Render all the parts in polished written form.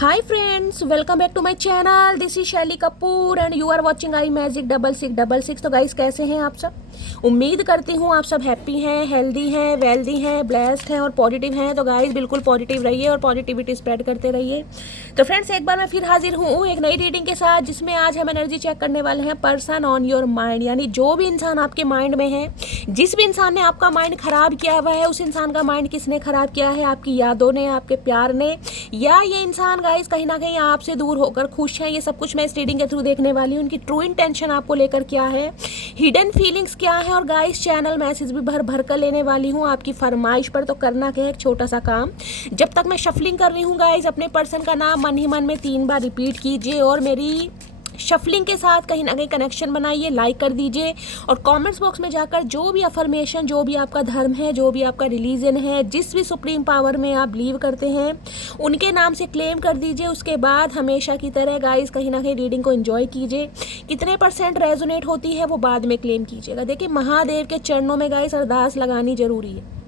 Hi friends, welcome back to my channel. This is Shaily Kapoor and you are watching I magic 6666। तो guys कैसे हैं आप सब? उम्मीद करती हूँ आप सब हैप्पी हैं, हेल्दी हैं, वेल्दी हैं, ब्लेस्ड हैं और पॉजिटिव हैं। तो गाइस बिल्कुल पॉजिटिव रहिए और पॉजिटिविटी स्प्रेड करते रहिए। तो फ्रेंड्स एक बार मैं फिर हाजिर हूँ एक नई रीडिंग के साथ, जिसमें आज हम एनर्जी चेक करने वाले हैं पर्सन ऑन योर माइंड। यानी जो भी इंसान आपके माइंड में है, जिस भी इंसान ने आपका माइंड खराब किया हुआ है, उस इंसान का माइंड किसने खराब किया है? आपकी यादों ने, आपके प्यार ने, या ये इंसान गाइस कहीं ना कहीं आपसे दूर होकर खुश है। ये सब कुछ मैं इस रीडिंग के थ्रू देखने वाली हूँ। उनकी ट्रू इंटेंशन आपको लेकर क्या है, हिडन फीलिंग्स क्या है, और गाइस चैनल मैसेज भी भर भर कर लेने वाली हूँ आपकी फरमाइश पर। तो करना क्या है, एक छोटा सा काम, जब तक मैं शफलिंग कर रही हूँ गाइस, अपने पर्सन का नाम मन ही मन में 3 बार रिपीट कीजिए और मेरी शफलिंग के साथ कहीं ना कहीं कनेक्शन बनाइए, लाइक कर दीजिए और कमेंट्स बॉक्स में जाकर जो भी अफर्मेशन, जो भी आपका धर्म है, जो भी आपका रिलीजन है, जिस भी सुप्रीम पावर में आप बिलीव करते हैं, उनके नाम से क्लेम कर दीजिए। उसके बाद हमेशा की तरह गाइस कहीं ना कहीं रीडिंग को एंजॉय कीजिए। कितने % रेजोनेट होती है वो बाद में क्लेम कीजिएगा। देखिए महादेव के चरणों में गाइस अरदास लगानी जरूरी है।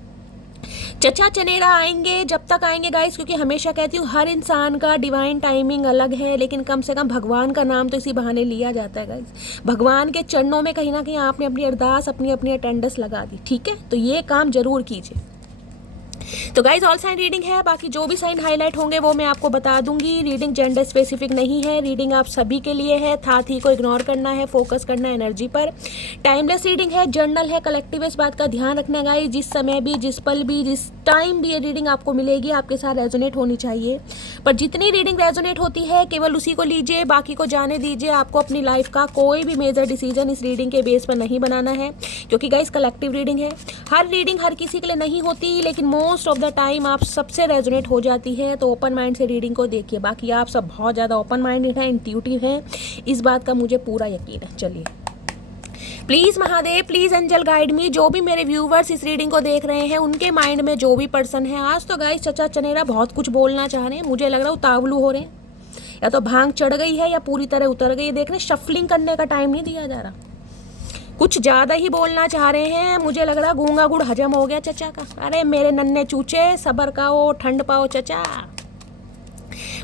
चचा चनेरा आएंगे जब तक आएंगे गाइस, क्योंकि हमेशा कहती हूँ हर इंसान का डिवाइन टाइमिंग अलग है, लेकिन कम से कम भगवान का नाम तो इसी बहाने लिया जाता है गाइस। भगवान के चरणों में कहीं ना कहीं आपने अपनी अरदास, अपनी अपनी अटेंडेंस लगा दी, ठीक है? तो ये काम जरूर कीजिए। तो गाइज ऑल साइन रीडिंग है, बाकी जो भी साइन हाईलाइट होंगे वो मैं आपको बता दूंगी। रीडिंग जेंडर स्पेसिफिक नहीं है, रीडिंग आप सभी के लिए है। थी को इग्नोर करना है, फोकस करना है एनर्जी पर। टाइमलेस रीडिंग है, जर्नल है, कलेक्टिव। इस बात का ध्यान रखना गाइज, जिस समय भी, जिस पल भी, जिस टाइम भी ये रीडिंग आपको मिलेगी आपके साथ रेजोनेट होनी चाहिए। पर जितनी रीडिंग रेजोनेट होती है केवल उसी को लीजिए, बाकी को जाने दीजिए। आपको अपनी लाइफ का कोई भी मेजर डिसीजन इस रीडिंग के बेस पर नहीं बनाना है, क्योंकि गाइज कलेक्टिव रीडिंग है। हर रीडिंग हर किसी के लिए नहीं होती, लेकिन मोस्ट ऑफ द टाइम आप सबसे रेजोनेट हो जाती है। तो ओपन माइंड से रीडिंग को देखिए। बाकी आप सब बहुत ज़्यादा ओपन माइंडेड है, इंट्यूटिव है, इस बात का मुझे पूरा यकीन है। चलिए please Mahadev, please angel guide me. जो भी मेरे व्यूवर्स इस रीडिंग को देख रहे हैं, उनके माइंड में जो भी पर्सन है, आज तो गाइस चचा चनेरा बहुत कुछ बोलना चाह रहे हैं। मुझे लग रहा है उतावलू हो रहे हैं, या तो भांग चढ़ गई है या पूरी तरह उतर गई है। देख रहे, शफलिंग करने का टाइम नहीं दिया जा रहा, कुछ ज़्यादा ही बोलना चाह रहे हैं। मुझे लग रहा गूंगा गुड़ हजम हो गया चचा का। अरे मेरे नन्हे चूचे, सबर खाओ, ठंड पाओ चचा।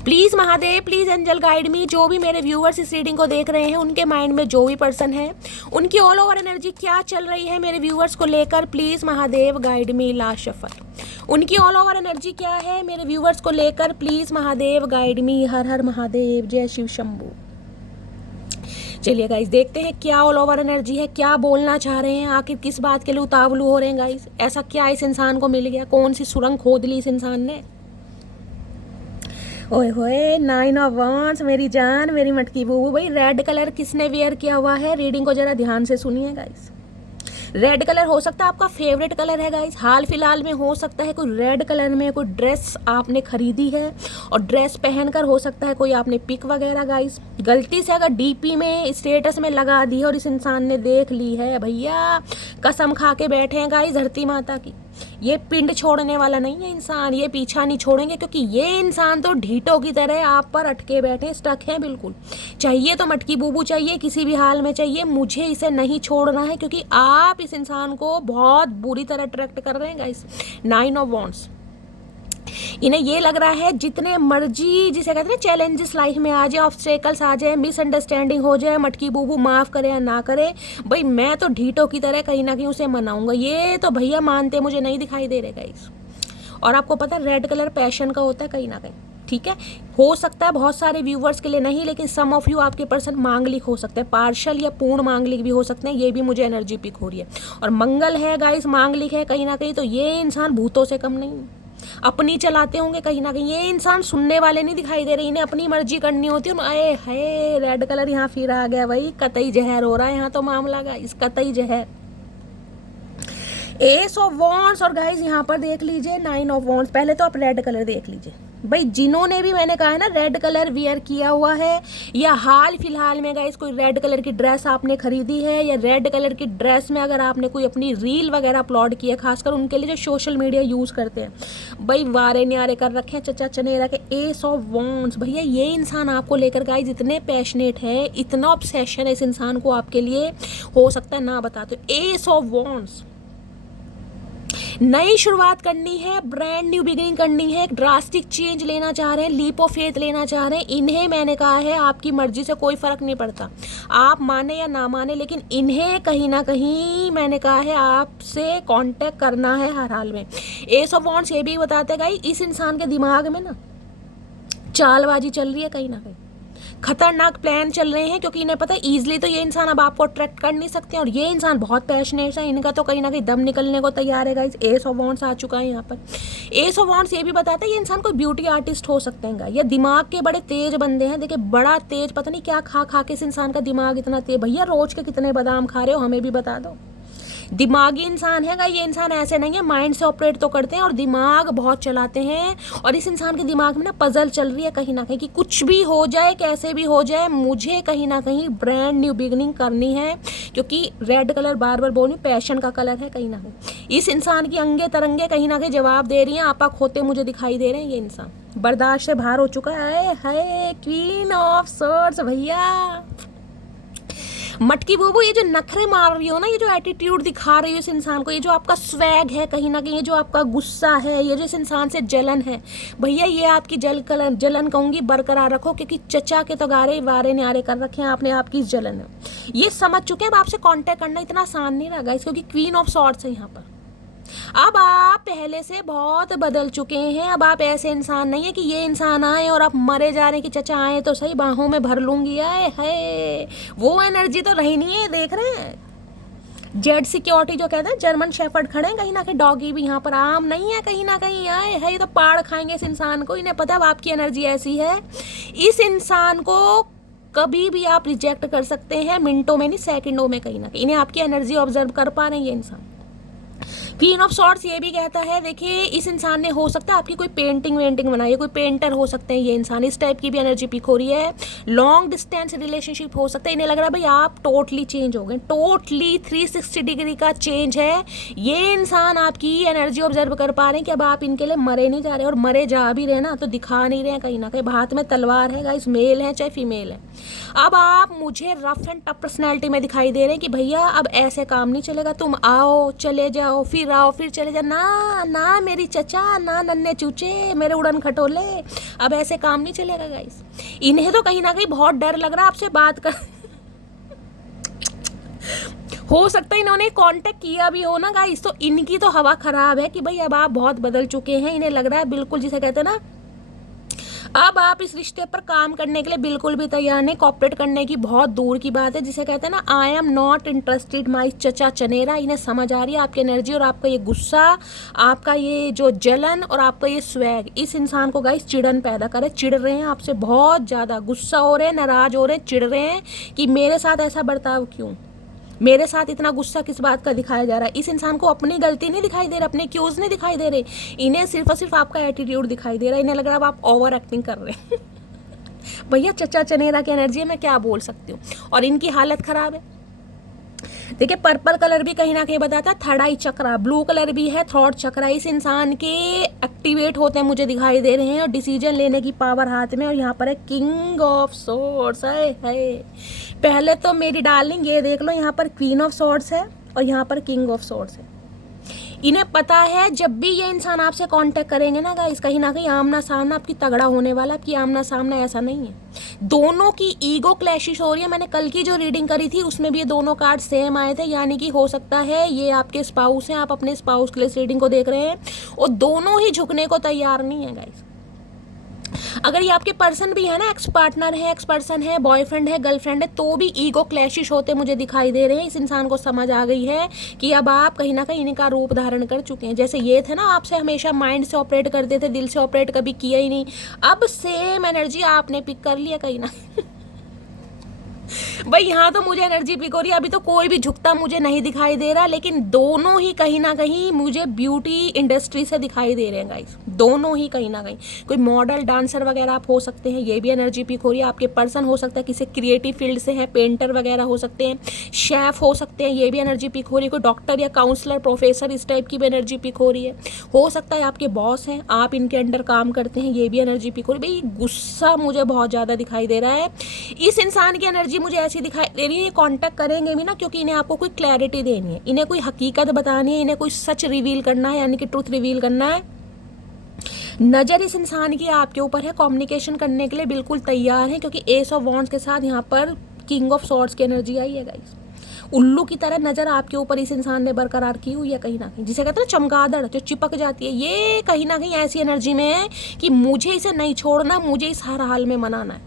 Please Mahadev, please angel guide me. जो भी मेरे व्यूअर्स इस रीडिंग को देख रहे हैं, उनके माइंड में जो भी पर्सन है, उनकी ऑल ओवर एनर्जी क्या चल रही है मेरे व्यूअर्स को लेकर, please Mahadev guide me. Last shuffle, उनकी ऑल ओवर एनर्जी क्या है मेरे व्यूअर्स को लेकर, प्लीज़ महादेव गाइड मी। हर हर महादेव, जय शिव शंभू। चलिए गाइस देखते हैं क्या ऑल ओवर एनर्जी है, क्या बोलना चाह रहे हैं, आखिर किस बात के लिए उतावलू हो रहे हैं गाइस। ऐसा क्या इस इंसान को मिल गया, कौन सी सुरंग खोद ली इस इंसान ने? ओए होए, 9 ऑफ वांड्स, मेरी जान, मेरी मटकी बूबू। भाई रेड कलर किसने वेयर किया हुआ है? रीडिंग को जरा ध्यान से सुनिए गाइस। रेड कलर हो सकता है आपका फेवरेट कलर है गाइस। हाल फिलहाल में हो सकता है कोई रेड कलर में कोई ड्रेस आपने खरीदी है और ड्रेस पहनकर हो सकता है कोई आपने पिक वगैरह गाइस गलती से अगर डीपी में, स्टेटस में लगा दी है और इस इंसान ने देख ली है, भैया कसम खा के बैठे हैं गाइस धरती माता की, ये पिंड छोड़ने वाला नहीं है इंसान, ये पीछा नहीं छोड़ेंगे। क्योंकि ये इंसान तो ढीटों की तरह आप पर अटके बैठे, स्टक हैं बिल्कुल। चाहिए तो मटकी बूबू चाहिए, किसी भी हाल में चाहिए, मुझे इसे नहीं छोड़ना है, क्योंकि आप इस इंसान को बहुत बुरी तरह अट्रैक्ट कर रहे हैं गाइस। 9 ऑफ वांड्स, इन्हें ये लग रहा है जितने मर्जी, जिसे कहते हैं चैलेंजेस लाइफ में आ जाए, ऑब्स्टेकल्स आ जाए, मिसअंडरस्टैंडिंग हो जाए, मटकी बूबू माफ़ करे या ना करे, भाई मैं तो ढीटों की तरह कहीं ना कहीं उसे मनाऊंगा। ये तो भैया मानते मुझे नहीं दिखाई दे रहे गाइस। और आपको पता रेड कलर पैशन का होता है कहीं ना कहीं, ठीक है? हो सकता है बहुत सारे व्यूवर्स के लिए नहीं, लेकिन सम ऑफ यू आपके पर्सन मांगलिक हो सकते हैं, पार्शल या पूर्ण मांगलिक भी हो सकते हैं। ये भी मुझे एनर्जी पिक हो रही है। और मंगल है गाइस, मांगलिक है कहीं ना कहीं, तो ये इंसान भूतों से कम नहीं, अपनी चलाते होंगे कहीं ना कहीं। ये इंसान सुनने वाले नहीं दिखाई दे रहे, इन्हें अपनी मर्जी करनी होती है। आए हाय, रेड कलर यहाँ फिर आ गया भाई, कतई जहर हो रहा है यहाँ तो मामला गाइस, कतई जहर। एस ऑफ वॉन्ड्स, और गाइस यहाँ पर देख लीजिए 9 ऑफ वॉन्ड्स। पहले तो आप रेड कलर देख लीजिए भाई, जिन्होंने भी, मैंने कहा है ना, रेड कलर वियर किया हुआ है, या हाल फिलहाल में गाइस कोई रेड कलर की ड्रेस आपने खरीदी है, या रेड कलर की ड्रेस में अगर आपने कोई अपनी रील वगैरह अपलोड की है, खासकर उनके लिए जो सोशल मीडिया यूज़ करते हैं, भाई वारे न्यारे कर रखे हैं चचा चनेरा के। एस ऑफ वॉन्ड्स, भैया ये इंसान आपको लेकर गाइस इतने पैशनेट है, इतना ऑब्सेशन है इस इंसान को आपके लिए, हो सकता है ना बताते। एस ऑफ वॉन्ड्स, नई शुरुआत करनी है, ब्रांड न्यू बिगिनिंग करनी है, एक ड्रास्टिक चेंज लेना चाह रहे हैं, लीप ऑफ फेथ लेना चाह रहे हैं। इन्हें मैंने कहा है आपकी मर्जी से कोई फ़र्क नहीं पड़ता, आप माने या ना माने, लेकिन इन्हें कहीं ना कहीं मैंने कहा है आपसे कांटेक्ट करना है हर हाल में। एस ऑफ वॉन्ड्स ये भी बताते हैं गाइस, इस इंसान के दिमाग में ना चालबाजी चल रही है, कहीं ना कहीं खतरनाक प्लान चल रहे हैं, क्योंकि इन्हें पता है ईजिली तो ये इंसान अब आपको अट्रैक्ट कर नहीं सकते हैं, और ये इंसान बहुत पैशनेट है, इनका तो कहीं ना कहीं दम निकलने को तैयार है गाइस। एस ऑफ वॉन्ड्स आ चुका है यहाँ पर। एस ऑफ वॉन्ड्स ये भी बताता है ये इंसान कोई ब्यूटी आर्टिस्ट हो सकते हैं, ये दिमाग के बड़े तेज बंदे हैं। देखिए बड़ा तेज, पता नहीं क्या खा खा के इस इंसान का दिमाग इतना तेज। भैया रोज के कितने बादाम खा रहे हो, हमें भी बता दो। दिमागी इंसान है ये इंसान, ऐसे नहीं है, माइंड से ऑपरेट तो करते हैं और दिमाग बहुत चलाते हैं। और इस इंसान के दिमाग में ना पजल चल रही है कहीं ना कहीं कि कुछ भी हो जाए, कैसे भी हो जाए, मुझे कहीं ना कहीं ब्रांड न्यू बिगनिंग करनी है, क्योंकि रेड कलर बार बार बोल रही, पैशन का कलर है कहीं ना कहीं। इस इंसान की अंगे तरंगे कहीं ना कहीं जवाब दे रही हैं, आपा खोते मुझे दिखाई दे रहे हैं। ये इंसान बर्दाश्त से बाहर हो चुका है। क्वीन ऑफ सोर्ड्स भैया, मटकी बोबो, ये जो नखरे मार रही हो ना, ये जो एटीट्यूड दिखा रही हो इस इंसान को, ये जो आपका स्वैग है कहीं ना कहीं, ये जो आपका गुस्सा है, ये जो इस इंसान से जलन है भैया, ये आपकी जलन कहूँगी बरकरार रखो, क्योंकि चचा के तो गारे वारे न्यारे कर रखे हैं आपने, आपकी इस जलन है ये समझ चुके हैं। अब आपसे कांटेक्ट करना इतना आसान नहीं रहा गाइस, क्योंकि क्वीन ऑफ सॉर्ड्स है यहाँ पर। अब आप पहले से बहुत बदल चुके हैं। अब आप ऐसे इंसान नहीं है कि ये इंसान आए और आप मरे जा रहे हैं कि चचा आए तो सही बाहों में भर लूंगी, आए है वो एनर्जी तो रही नहीं है। देख रहे हैं जेड सिक्योरिटी जो कहते हैं, जर्मन शेफर्ड खड़े हैं कहीं ना कहीं, डॉगी भी यहाँ पर आम नहीं है कहीं ना कहीं, आए है ये तो पाड़ खाएंगे इस इंसान को। इन्हें पता है आपकी एनर्जी ऐसी है, इस इंसान को कभी भी आप रिजेक्ट कर सकते हैं, मिनटों में नहीं सेकंडों में कहीं ना कहीं। इन्हें आपकी एनर्जी ऑब्जर्व कर पा रहे हैं ये इंसान। क्वीन ऑफ सॉर्ड्स ये भी कहता है, देखिए इस इंसान ने हो सकता है आपकी कोई पेंटिंग बनाई है, कोई पेंटर हो सकते हैं ये इंसान, इस टाइप की भी एनर्जी पिक हो रही है। लॉन्ग डिस्टेंस रिलेशनशिप हो सकता है। इन्हें लग रहा है भाई आप टोटली चेंज हो गए, टोटली 360 डिग्री का चेंज है। ये इंसान आपकी एनर्जी ऑब्जर्व कर पा रहे हैं कि अब आप इनके लिए मरे नहीं जा रहे, और मरे जा भी रहे ना तो दिखा नहीं रहे हैं कहीं ना कहीं। हाथ में तलवार है गाइस, मेल है चाहे फीमेल है। अब आप मुझे रफ एंड टफ पर्सनैलिटी में दिखाई दे रहे हैं कि भैया अब ऐसे काम नहीं चलेगा, तुम आओ चले जाओ, फिर आओ फिर चले जाओ, ना ना मेरी चचा, ना नन्हे चूचे मेरे उड़न खटोले, अब ऐसे काम नहीं चलेगा गाइस। इन्हें तो कहीं ना कहीं बहुत डर लग रहा है आपसे बात कर हो सकता है इन्होंने कांटेक्ट किया भी हो ना गाइस, तो इनकी तो हवा खराब है कि भाई अब आप बहुत बदल चुके हैं। इन्हें लग रहा है बिल्कुल जिसे कहते हैं ना, अब आप इस रिश्ते पर काम करने के लिए बिल्कुल भी तैयार नहीं, कॉपरेट करने की बहुत दूर की बात है। जिसे कहते हैं ना, आई एम नॉट इंटरेस्टेड माई चचा चनेरा। इन्हें समझ आ रही है आपकी एनर्जी और आपका ये गुस्सा, आपका ये जो जलन और आपका ये स्वैग इस इंसान को गाइस चिड़न पैदा करे। चिड़ रहे हैं आपसे बहुत ज़्यादा, गुस्सा हो रहे हैं, नाराज हो रहे हैं, चिड़ रहे हैं कि मेरे साथ ऐसा बर्ताव क्यों, मेरे साथ इतना गुस्सा किस बात का दिखाया जा रहा है। इस इंसान को अपनी गलती नहीं दिखाई दे रहा, अपने क्यूज नहीं दिखाई दे रहे, इन्हें सिर्फ और सिर्फ आपका एटीट्यूड दिखाई दे रहा है। इन्हें लग रहा है आप ओवर एक्टिंग कर रहे हैं भैया चचा चनेरा की एनर्जी है, मैं क्या बोल सकती हूँ। और इनकी हालत खराब है। देखिए पर्पल कलर भी कहीं ना कहीं बताता है थर्ड आई चक्रा, ब्लू कलर भी है थॉट चक्रा। इस इंसान के एक्टिवेट होते हैं मुझे दिखाई दे रहे हैं, और डिसीजन लेने की पावर हाथ में। और यहाँ पर है किंग ऑफ सोर्ड्स है। पहले तो मेरी डार्लिंग ये देख लो, यहाँ पर क्वीन ऑफ सोर्ड्स है और यहाँ पर किंग ऑफ सोर्ड्स है। इन्हें पता है जब भी ये इंसान आपसे कांटेक्ट करेंगे ना गाइस, कहीं ना कहीं आमना सामना आपकी तगड़ा होने वाला। आपकी आमना सामना ऐसा नहीं है, दोनों की ईगो क्लैशिश हो रही है। मैंने कल की जो रीडिंग करी थी उसमें भी ये दोनों कार्ड सेम आए थे, यानी कि हो सकता है ये आपके स्पाउस हैं, आप अपने स्पाउस के लिए रीडिंग को देख रहे हैं और दोनों ही झुकने को तैयार नहीं है गाइस। अगर ये आपके पर्सन भी है ना, एक्स पार्टनर है, एक्स पर्सन है, बॉयफ्रेंड है, गर्लफ्रेंड है, तो भी ईगो क्लैशिश होते मुझे दिखाई दे रहे हैं। इस इंसान को समझ आ गई है कि अब आप कहीं ना कहीं इनका रूप धारण कर चुके हैं। जैसे ये थे ना आपसे हमेशा माइंड से ऑपरेट करते थे, दिल से ऑपरेट कभी किया ही नहीं, अब सेम एनर्जी आपने पिक कर लिया कहीं ना भाई यहाँ तो मुझे एनर्जी पिक हो रही है। अभी तो कोई भी झुकता मुझे नहीं दिखाई दे रहा, लेकिन दोनों ही कहीं ना कहीं मुझे ब्यूटी इंडस्ट्री से दिखाई दे रहे हैं गाइस, दोनों ही कहीं ना कहीं। कोई मॉडल डांसर वगैरह आप हो सकते हैं, ये भी एनर्जी पिक हो रही है। आपके पर्सन हो सकता है किसी क्रिएटिव फील्ड से है, पेंटर वगैरह हो सकते हैं, शेफ हो सकते हैं, ये भी एनर्जी पिक हो रही है। कोई डॉक्टर या काउंसलर, प्रोफेसर, इस टाइप की भी एनर्जी पिक हो रही है। हो सकता है आपके बॉस हैं, आप इनके अंडर काम करते हैं, ये भी एनर्जी पिक हो रही है। भाई गुस्सा मुझे बहुत ज़्यादा दिखाई दे रहा है। इस इंसान की एनर्जी मुझे ऐसी दिखाई दे रही है, ये कांटेक्ट करेंगे भी ना क्योंकि इन्हें आपको कोई क्लैरिटी देनी है, इन्हें कोई हकीकत बतानी है, इन्हें कोई सच रिवील करना है, यानी कि ट्रुथ रिवील करना है। नज़र इस इंसान की आपके ऊपर है, कम्युनिकेशन करने के लिए बिल्कुल तैयार है, क्योंकि एस ऑफ वॉन्ड्स के साथ यहाँ पर किंग ऑफ सॉर्ड्स की एनर्जी आई है गाइस। उल्लू की तरह नज़र आपके ऊपर इस इंसान ने बरकरार की हुई है कहीं ना कहीं, जिसे कहते हैं ना चमगादड़ जो चिपक जाती है, ये कहीं ना कहीं ऐसी एनर्जी में है कि मुझे इसे नहीं छोड़ना, मुझे इस हर हाल में मनाना है,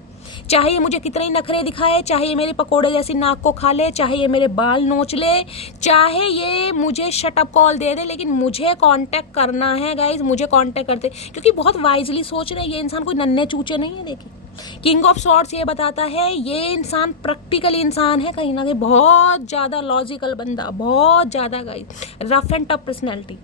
चाहे ये मुझे कितने ही नखरे दिखाए, चाहे ये मेरे पकोड़े जैसी नाक को खा ले, चाहे ये मेरे बाल नोच ले, चाहे ये मुझे शट अप कॉल दे दे, लेकिन मुझे कांटेक्ट करना है गाइज, मुझे कांटेक्ट करते, क्योंकि बहुत वाइजली सोच रहे हैं ये इंसान, कोई नन्हे चूचे नहीं है। देखिए किंग ऑफ सॉर्ड्स ये बताता है ये इंसान प्रैक्टिकल इंसान है, कहीं ना कहीं बहुत ज़्यादा लॉजिकल बंदा, बहुत ज़्यादा guys rough and tough personality.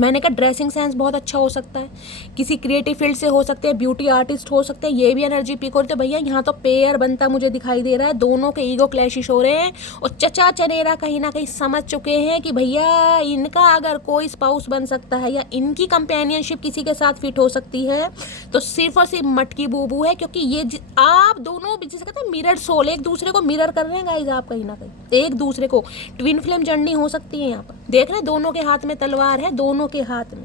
मैंने कहा ड्रेसिंग सेंस बहुत अच्छा हो सकता है, किसी क्रिएटिव फील्ड से हो सकते हैं, ब्यूटी आर्टिस्ट हो सकते हैं, ये भी एनर्जी पिक होते हैं। भैया यहाँ तो पेयर बनता मुझे दिखाई दे रहा है, दोनों के ईगो क्लैशिश हो रहे हैं, और चचा चनेरा कहीं ना कहीं समझ चुके हैं कि भैया इनका अगर कोई स्पाउस बन सकता है या इनकी कंपेनियनशिप किसी के साथ फिट हो सकती है तो सिर्फ और सिर्फ मटकी बूबू है, क्योंकि ये आप दोनों जिसे कहते हैं मिरर सोल, एक दूसरे को मिरर कर रहे हैं गाइज, आप कहीं ना कहीं एक दूसरे को, ट्विन फ्लेम जर्नी हो सकती है यहाँ पर। देख रहे हैं दोनों के हाथ में तलवार है, दोनों के हाथ में।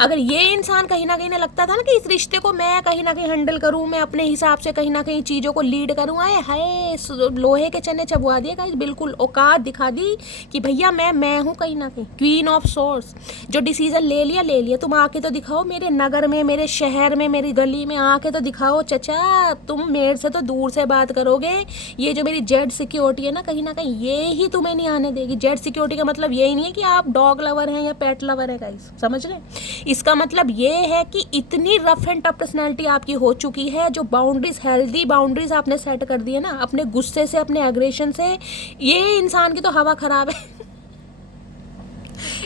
अगर ये इंसान कहीं ना कहीं ने लगता था ना कि इस रिश्ते को मैं कहीं ना कहीं हैंडल करूं, मैं अपने हिसाब से कहीं ना कहीं चीज़ों को लीड करूं, आए हाय लोहे के चने चबवा दिए गाइस, बिल्कुल औकात दिखा दी कि भैया मैं हूं कहीं ना कहीं क्वीन ऑफ सोर्स, जो डिसीजन ले लिया। तुम आके तो दिखाओ मेरे नगर में, मेरे शहर में, मेरी गली में आके तो दिखाओ चचा, तुम मेरे से तो दूर से बात करोगे। ये जो मेरी जेड सिक्योरिटी है ना कहीं ये ही तुम्हें नहीं आने देगी। जेड सिक्योरिटी का मतलब यही नहीं है कि आप डॉग लवर हैं या पेट लवर है गाइस, समझ रहे? इसका मतलब ये है कि इतनी रफ एंड टफ पर्सनैलिटी आपकी हो चुकी है, जो बाउंड्रीज, हेल्दी बाउंड्रीज आपने सेट कर दी है ना अपने गुस्से से, अपने एग्रेशन से। ये इंसान की तो हवा खराब है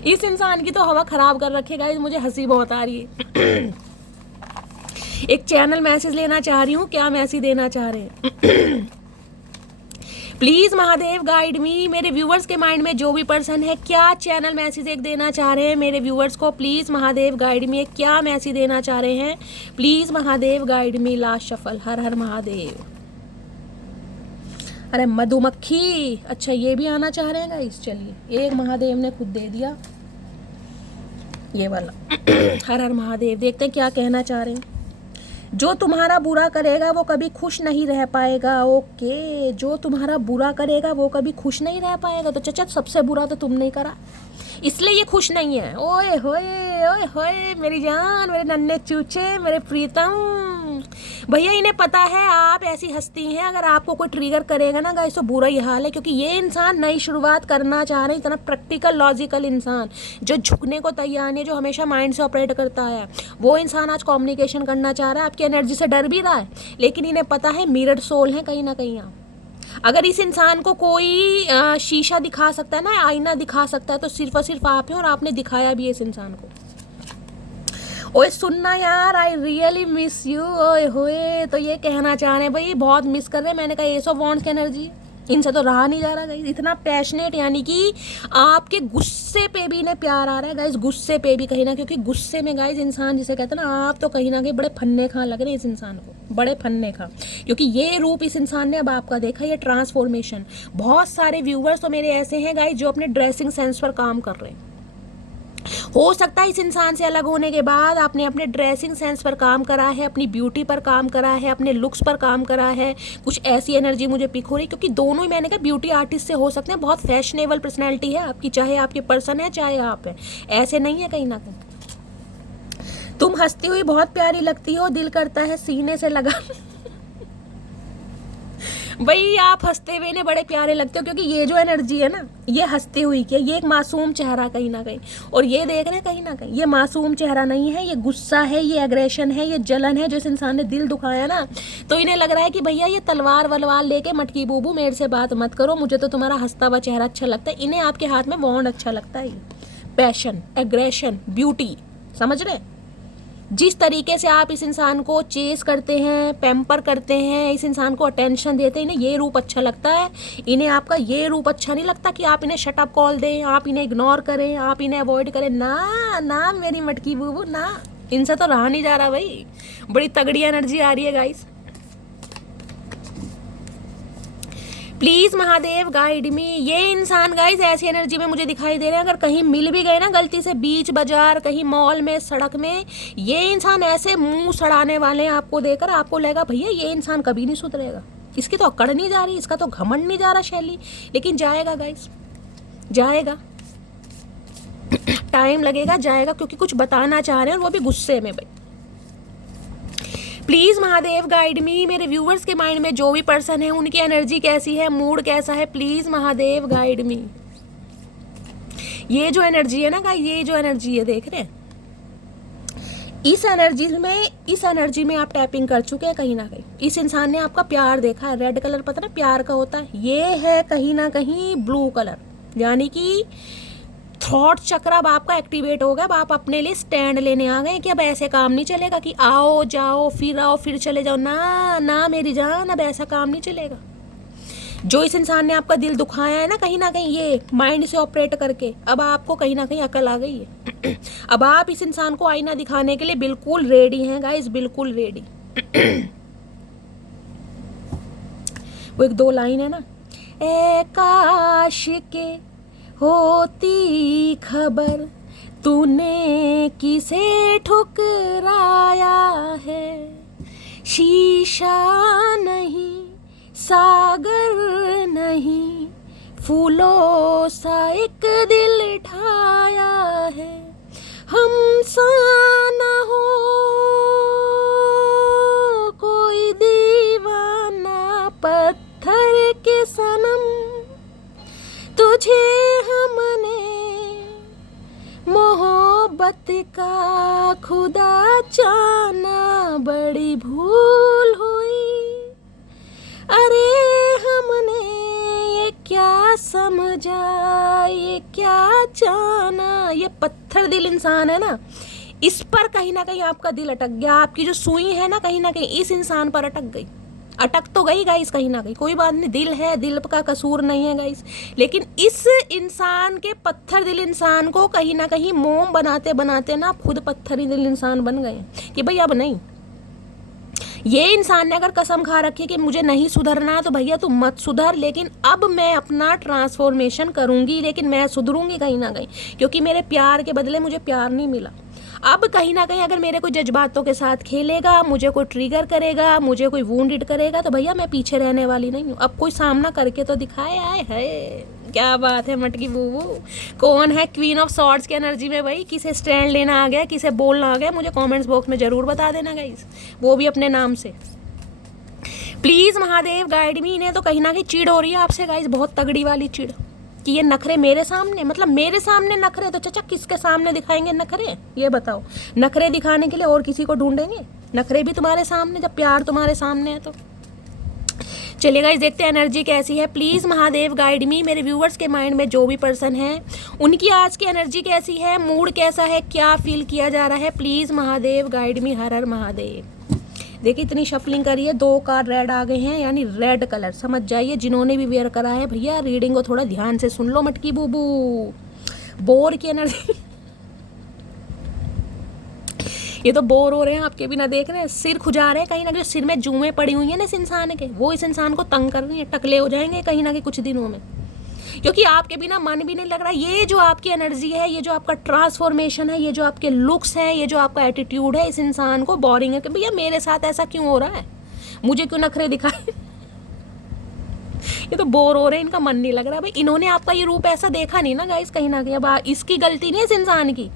इस इंसान की तो हवा खराब कर रखेगा। मुझे हंसी बहुत आ रही है एक चैनल मैसेज लेना चाह रही हूँ, क्या मैसेज देना चाह रहे हैं प्लीज़ महादेव गाइड मी। मेरे व्यूवर्स के माइंड में जो भी पर्सन है, क्या चैनल मैसेज एक देना चाह रहे हैं मेरे व्यूवर्स को, प्लीज़ महादेव गाइड मी, क्या मैसेज देना चाह रहे हैं, please Mahadev guide me. Last shuffle, हर हर महादेव। अरे मधुमक्खी, अच्छा ये भी आना चाह रहे हैं गाइस, चलिए एक महादेव ने खुद दे दिया ये वाला हर हर महादेव। देखते हैं क्या कहना चाह रहे हैं। जो तुम्हारा बुरा करेगा वो कभी खुश नहीं रह पाएगा। ओके, जो तुम्हारा बुरा करेगा वो कभी खुश नहीं रह पाएगा। तो चचा सबसे बुरा तो तुमने ही करा, इसलिए ये खुश नहीं है। ओए होए मेरी जान, मेरे नन्हे चूचे, मेरे प्रीतम भैया, इन्हें पता है आप ऐसी हस्ती हैं, अगर आपको कोई ट्रिगर करेगा ना गाइस तो बुरा ही हाल है। क्योंकि ये इंसान नई शुरुआत करना चाह रहे हैं, इतना प्रैक्टिकल लॉजिकल इंसान जो झुकने को तैयार नहीं, जो हमेशा माइंड से ऑपरेट करता है, वो इंसान आज कम्युनिकेशन करना चाह रहा है। आपकी एनर्जी से डर भी रहा है, लेकिन इन्हें पता है मिरर सोल है कहीं ना कहीं आप। अगर इस इंसान को कोई शीशा दिखा सकता है ना, आईना दिखा सकता है, तो सिर्फ और सिर्फ आप हैं, और आपने दिखाया भी है इस इंसान को। ओए सुनना यार, आई रियली मिस यू। ओए होए, तो ये कहना चाह रहे हैं भाई बहुत मिस कर रहे हैं। मैंने कहा एस ऑफ वॉन्ड्स की एनर्जी, इनसे तो रहा नहीं जा रहा गाइस, इतना पैशनेट, यानी कि आपके गुस्से पे भी इन्हें प्यार आ रहा है गाइस, गुस्से पे भी कहीं ना, क्योंकि गुस्से में गाइस इंसान जिसे कहते हैं ना, आप तो कहीं ना कहीं बड़े फन्ने खा लग रहे हैं इस इंसान को, बड़े फन्ने खा, क्योंकि ये रूप इस इंसान ने अब आपका देखा, ये ट्रांसफॉर्मेशन। बहुत सारे व्यूवर्स तो मेरे ऐसे हैं गाइस जो अपने ड्रेसिंग सेंस पर काम कर रहे हैं। हो सकता है इस इंसान से अलग होने के बाद आपने अपने ड्रेसिंग सेंस पर काम करा है, अपनी ब्यूटी पर काम करा है, अपने लुक्स पर काम करा है। कुछ ऐसी एनर्जी मुझे पिक हो रही, क्योंकि दोनों ही मैंने कहा ब्यूटी आर्टिस्ट से हो सकते हैं। बहुत फैशनेबल पर्सनैलिटी है आपकी, चाहे आपके पर्सन है चाहे आप हैं, ऐसे नहीं है कहीं ना कहीं। तुम हंसती हुई बहुत प्यारी लगती हो, दिल करता है सीने से लगा भाई आप हंसते हुए ने बड़े प्यारे लगते हो, क्योंकि ये जो एनर्जी है ना, ये हंसती हुई की, ये एक मासूम चेहरा कहीं ना कहीं, और ये देख रहे हैं कहीं ना कहीं ये मासूम चेहरा नहीं है, ये गुस्सा है, ये एग्रेशन है, ये जलन है। जो इस इंसान ने दिल दुखाया ना, तो इन्हें लग रहा है कि भैया ये तलवार वलवार लेके मटकी बूबू मेरे से बात मत करो, मुझे तो तुम्हारा हंसता हुआ चेहरा अच्छा लगता है। इन्हें आपके हाथ में वॉन्ड अच्छा लगता है, पैशन, एग्रेशन, ब्यूटी, समझ रहे? जिस तरीके से आप इस इंसान को चेस करते हैं, पैम्पर करते हैं, इस इंसान को अटेंशन देते हैं, इन्हें ये रूप अच्छा लगता है। इन्हें आपका ये रूप अच्छा नहीं लगता कि आप इन्हें शट अप कॉल दें, आप इन्हें इग्नोर करें, आप इन्हें अवॉइड करें। ना ना मेरी मटकी बूबू ना, इनसे तो रहा नहीं जा रहा भाई, बड़ी तगड़ी एनर्जी आ रही है गाइस। प्लीज महादेव गाइड मी। ये इंसान गाइस ऐसी एनर्जी में मुझे दिखाई दे रहे हैं, अगर कहीं मिल भी गए ना गलती से, बीच बाजार, कहीं मॉल में, सड़क में, ये इंसान ऐसे मुंह सड़ाने वाले हैं आपको देखकर, आपको लगेगा भैया ये इंसान कभी नहीं सुधरेगा, इसकी तो अकड़ नहीं जा रही, इसका तो घमंड नहीं जा रहा शैली। लेकिन जाएगा गाइस, जाएगा, टाइम लगेगा, जाएगा, क्योंकि कुछ बताना चाह रहे हैं और वो भी गुस्से में। भाई प्लीज महादेव गाइड मी। मेरे व्यूवर्स के माइंड में जो भी पर्सन है उनकी एनर्जी कैसी है, मूड कैसा है, प्लीज महादेव गाइड मी। ये जो एनर्जी है ना गाइस, ये जो एनर्जी है देख रहे हैं, इस एनर्जी में आप टैपिंग कर चुके हैं कहीं ना कहीं। इस इंसान ने आपका प्यार देखा है, रेड कलर पता ना प्यार का होता है, ये है कहीं ना कहीं ब्लू कलर, यानी कि थॉट चक्र अब आपका एक्टिवेट हो गया। अब आप अपने लिए स्टैंड लेने आ गए कि अब ऐसे काम नहीं चलेगा कि आओ जाओ फिर चले जाओ, ना ना मेरी जान, अब ऐसा काम नहीं चलेगा। जो इस इंसान ने आपका दिल दुखाया है ना कहीं ये माइंड से ऑपरेट करके, अब आपको कहीं ना कहीं अकल आ गई है। अब आप इस इंसान को आईना दिखाने के लिए बिल्कुल रेडी हैं गाइस, बिल्कुल रेडी। वो एक दो लाइन है ना, ए काश के होती खबर तूने किसे ठुकराया है, शीशा नहीं सागर नहीं, फूलों सा एक दिल ढाया है, हम सा ना हो कोई दीवाना पत्थर के सनम, तुझे हमने मोहब्बत का खुदा जाना बड़ी भूल हुई, अरे हमने ये क्या समझा ये क्या जाना। ये पत्थर दिल इंसान है ना, इस पर कहीं ना कहीं आपका दिल अटक गया, आपकी जो सुई है ना कहीं इस इंसान पर अटक गई, अटक तो गई गाइस कहीं ना कहीं, कोई बात नहीं, दिल है, दिल का कसूर नहीं है गाइस, लेकिन इस इंसान के पत्थर दिल इंसान को कहीं ना कहीं मोम बनाते बनाते ना खुद पत्थरी दिल इंसान बन गए कि भाई अब नहीं। ये इंसान ने अगर कसम खा रखी है कि मुझे नहीं सुधरना है तो भैया तू मत सुधर, लेकिन अब मैं अपना ट्रांसफॉर्मेशन करूंगी, लेकिन मैं सुधरूंगी कहीं ना कहीं, क्योंकि मेरे प्यार के बदले मुझे प्यार नहीं मिला। अब कहीं ना कहीं अगर मेरे कोई जज्बातों के साथ खेलेगा, मुझे कोई ट्रिगर करेगा, मुझे कोई वुंडेड करेगा, तो भैया मैं पीछे रहने वाली नहीं हूँ। अब कोई सामना करके तो दिखाए, आए है क्या बात है मटकी बूबू। कौन है क्वीन ऑफ सॉर्ड्स की एनर्जी में भाई, किसे स्टैंड लेना आ गया, किसे बोलना आ गया, मुझे कमेंट्स बॉक्स में ज़रूर बता देना गाइस, वो भी अपने नाम से। प्लीज़ महादेव गाइड मी। इन्हें तो कहीं ना कहीं चिढ़ हो रही है आपसे गाइस, बहुत तगड़ी वाली चिढ़, कि ये नखरे मेरे सामने, मतलब मेरे सामने नखरे, तो चाचा किसके सामने दिखाएंगे नखरे, ये बताओ। नखरे दिखाने के लिए और किसी को ढूंढेंगे? नखरे भी तुम्हारे सामने, जब प्यार तुम्हारे सामने है तो। चलिए गाइस देखते हैं एनर्जी कैसी है। प्लीज़ महादेव गाइड मी। मेरे व्यूवर्स के माइंड में जो भी पर्सन है उनकी आज की एनर्जी कैसी है, मूड कैसा है, क्या फील किया जा रहा है, प्लीज़ महादेव गाइड मी। हर हर महादेव। देखिए इतनी शफलिंग करी है, 2 कार्ड रेड आ गए हैं, यानी रेड कलर। समझ जाइए जिन्होंने भी वेयर करा है, भैया रीडिंग को थोड़ा ध्यान से सुन लो मटकी बूबू। बोर की एनर्जी ये तो बोर हो रहे हैं आपके बिना, देख रहे हैं सिर खुजा रहे हैं कहीं ना कहीं, सिर में जुएं पड़ी हुई हैं ना इस इंसान के, वो इस इंसान को तंग कर रही है, टकले हो जाएंगे कहीं ना कहीं कुछ दिनों में, क्योंकि आपके बिना मन भी नहीं लग रहा। ये जो आपकी एनर्जी है, ये जो आपका ट्रांसफॉर्मेशन है, ये जो आपके लुक्स हैं, ये जो आपका एटीट्यूड है, इस इंसान को बोरिंग है कि भैया मेरे साथ ऐसा क्यों हो रहा है, मुझे क्यों नखरे दिखाए ये तो बोर हो रहे हैं, इनका मन नहीं लग रहा। भाई इन्होंने आपका ये रूप ऐसा देखा नहीं ना गाइस कहीं ना कहीं। अब इसकी गलती नहीं है, इस इंसान की,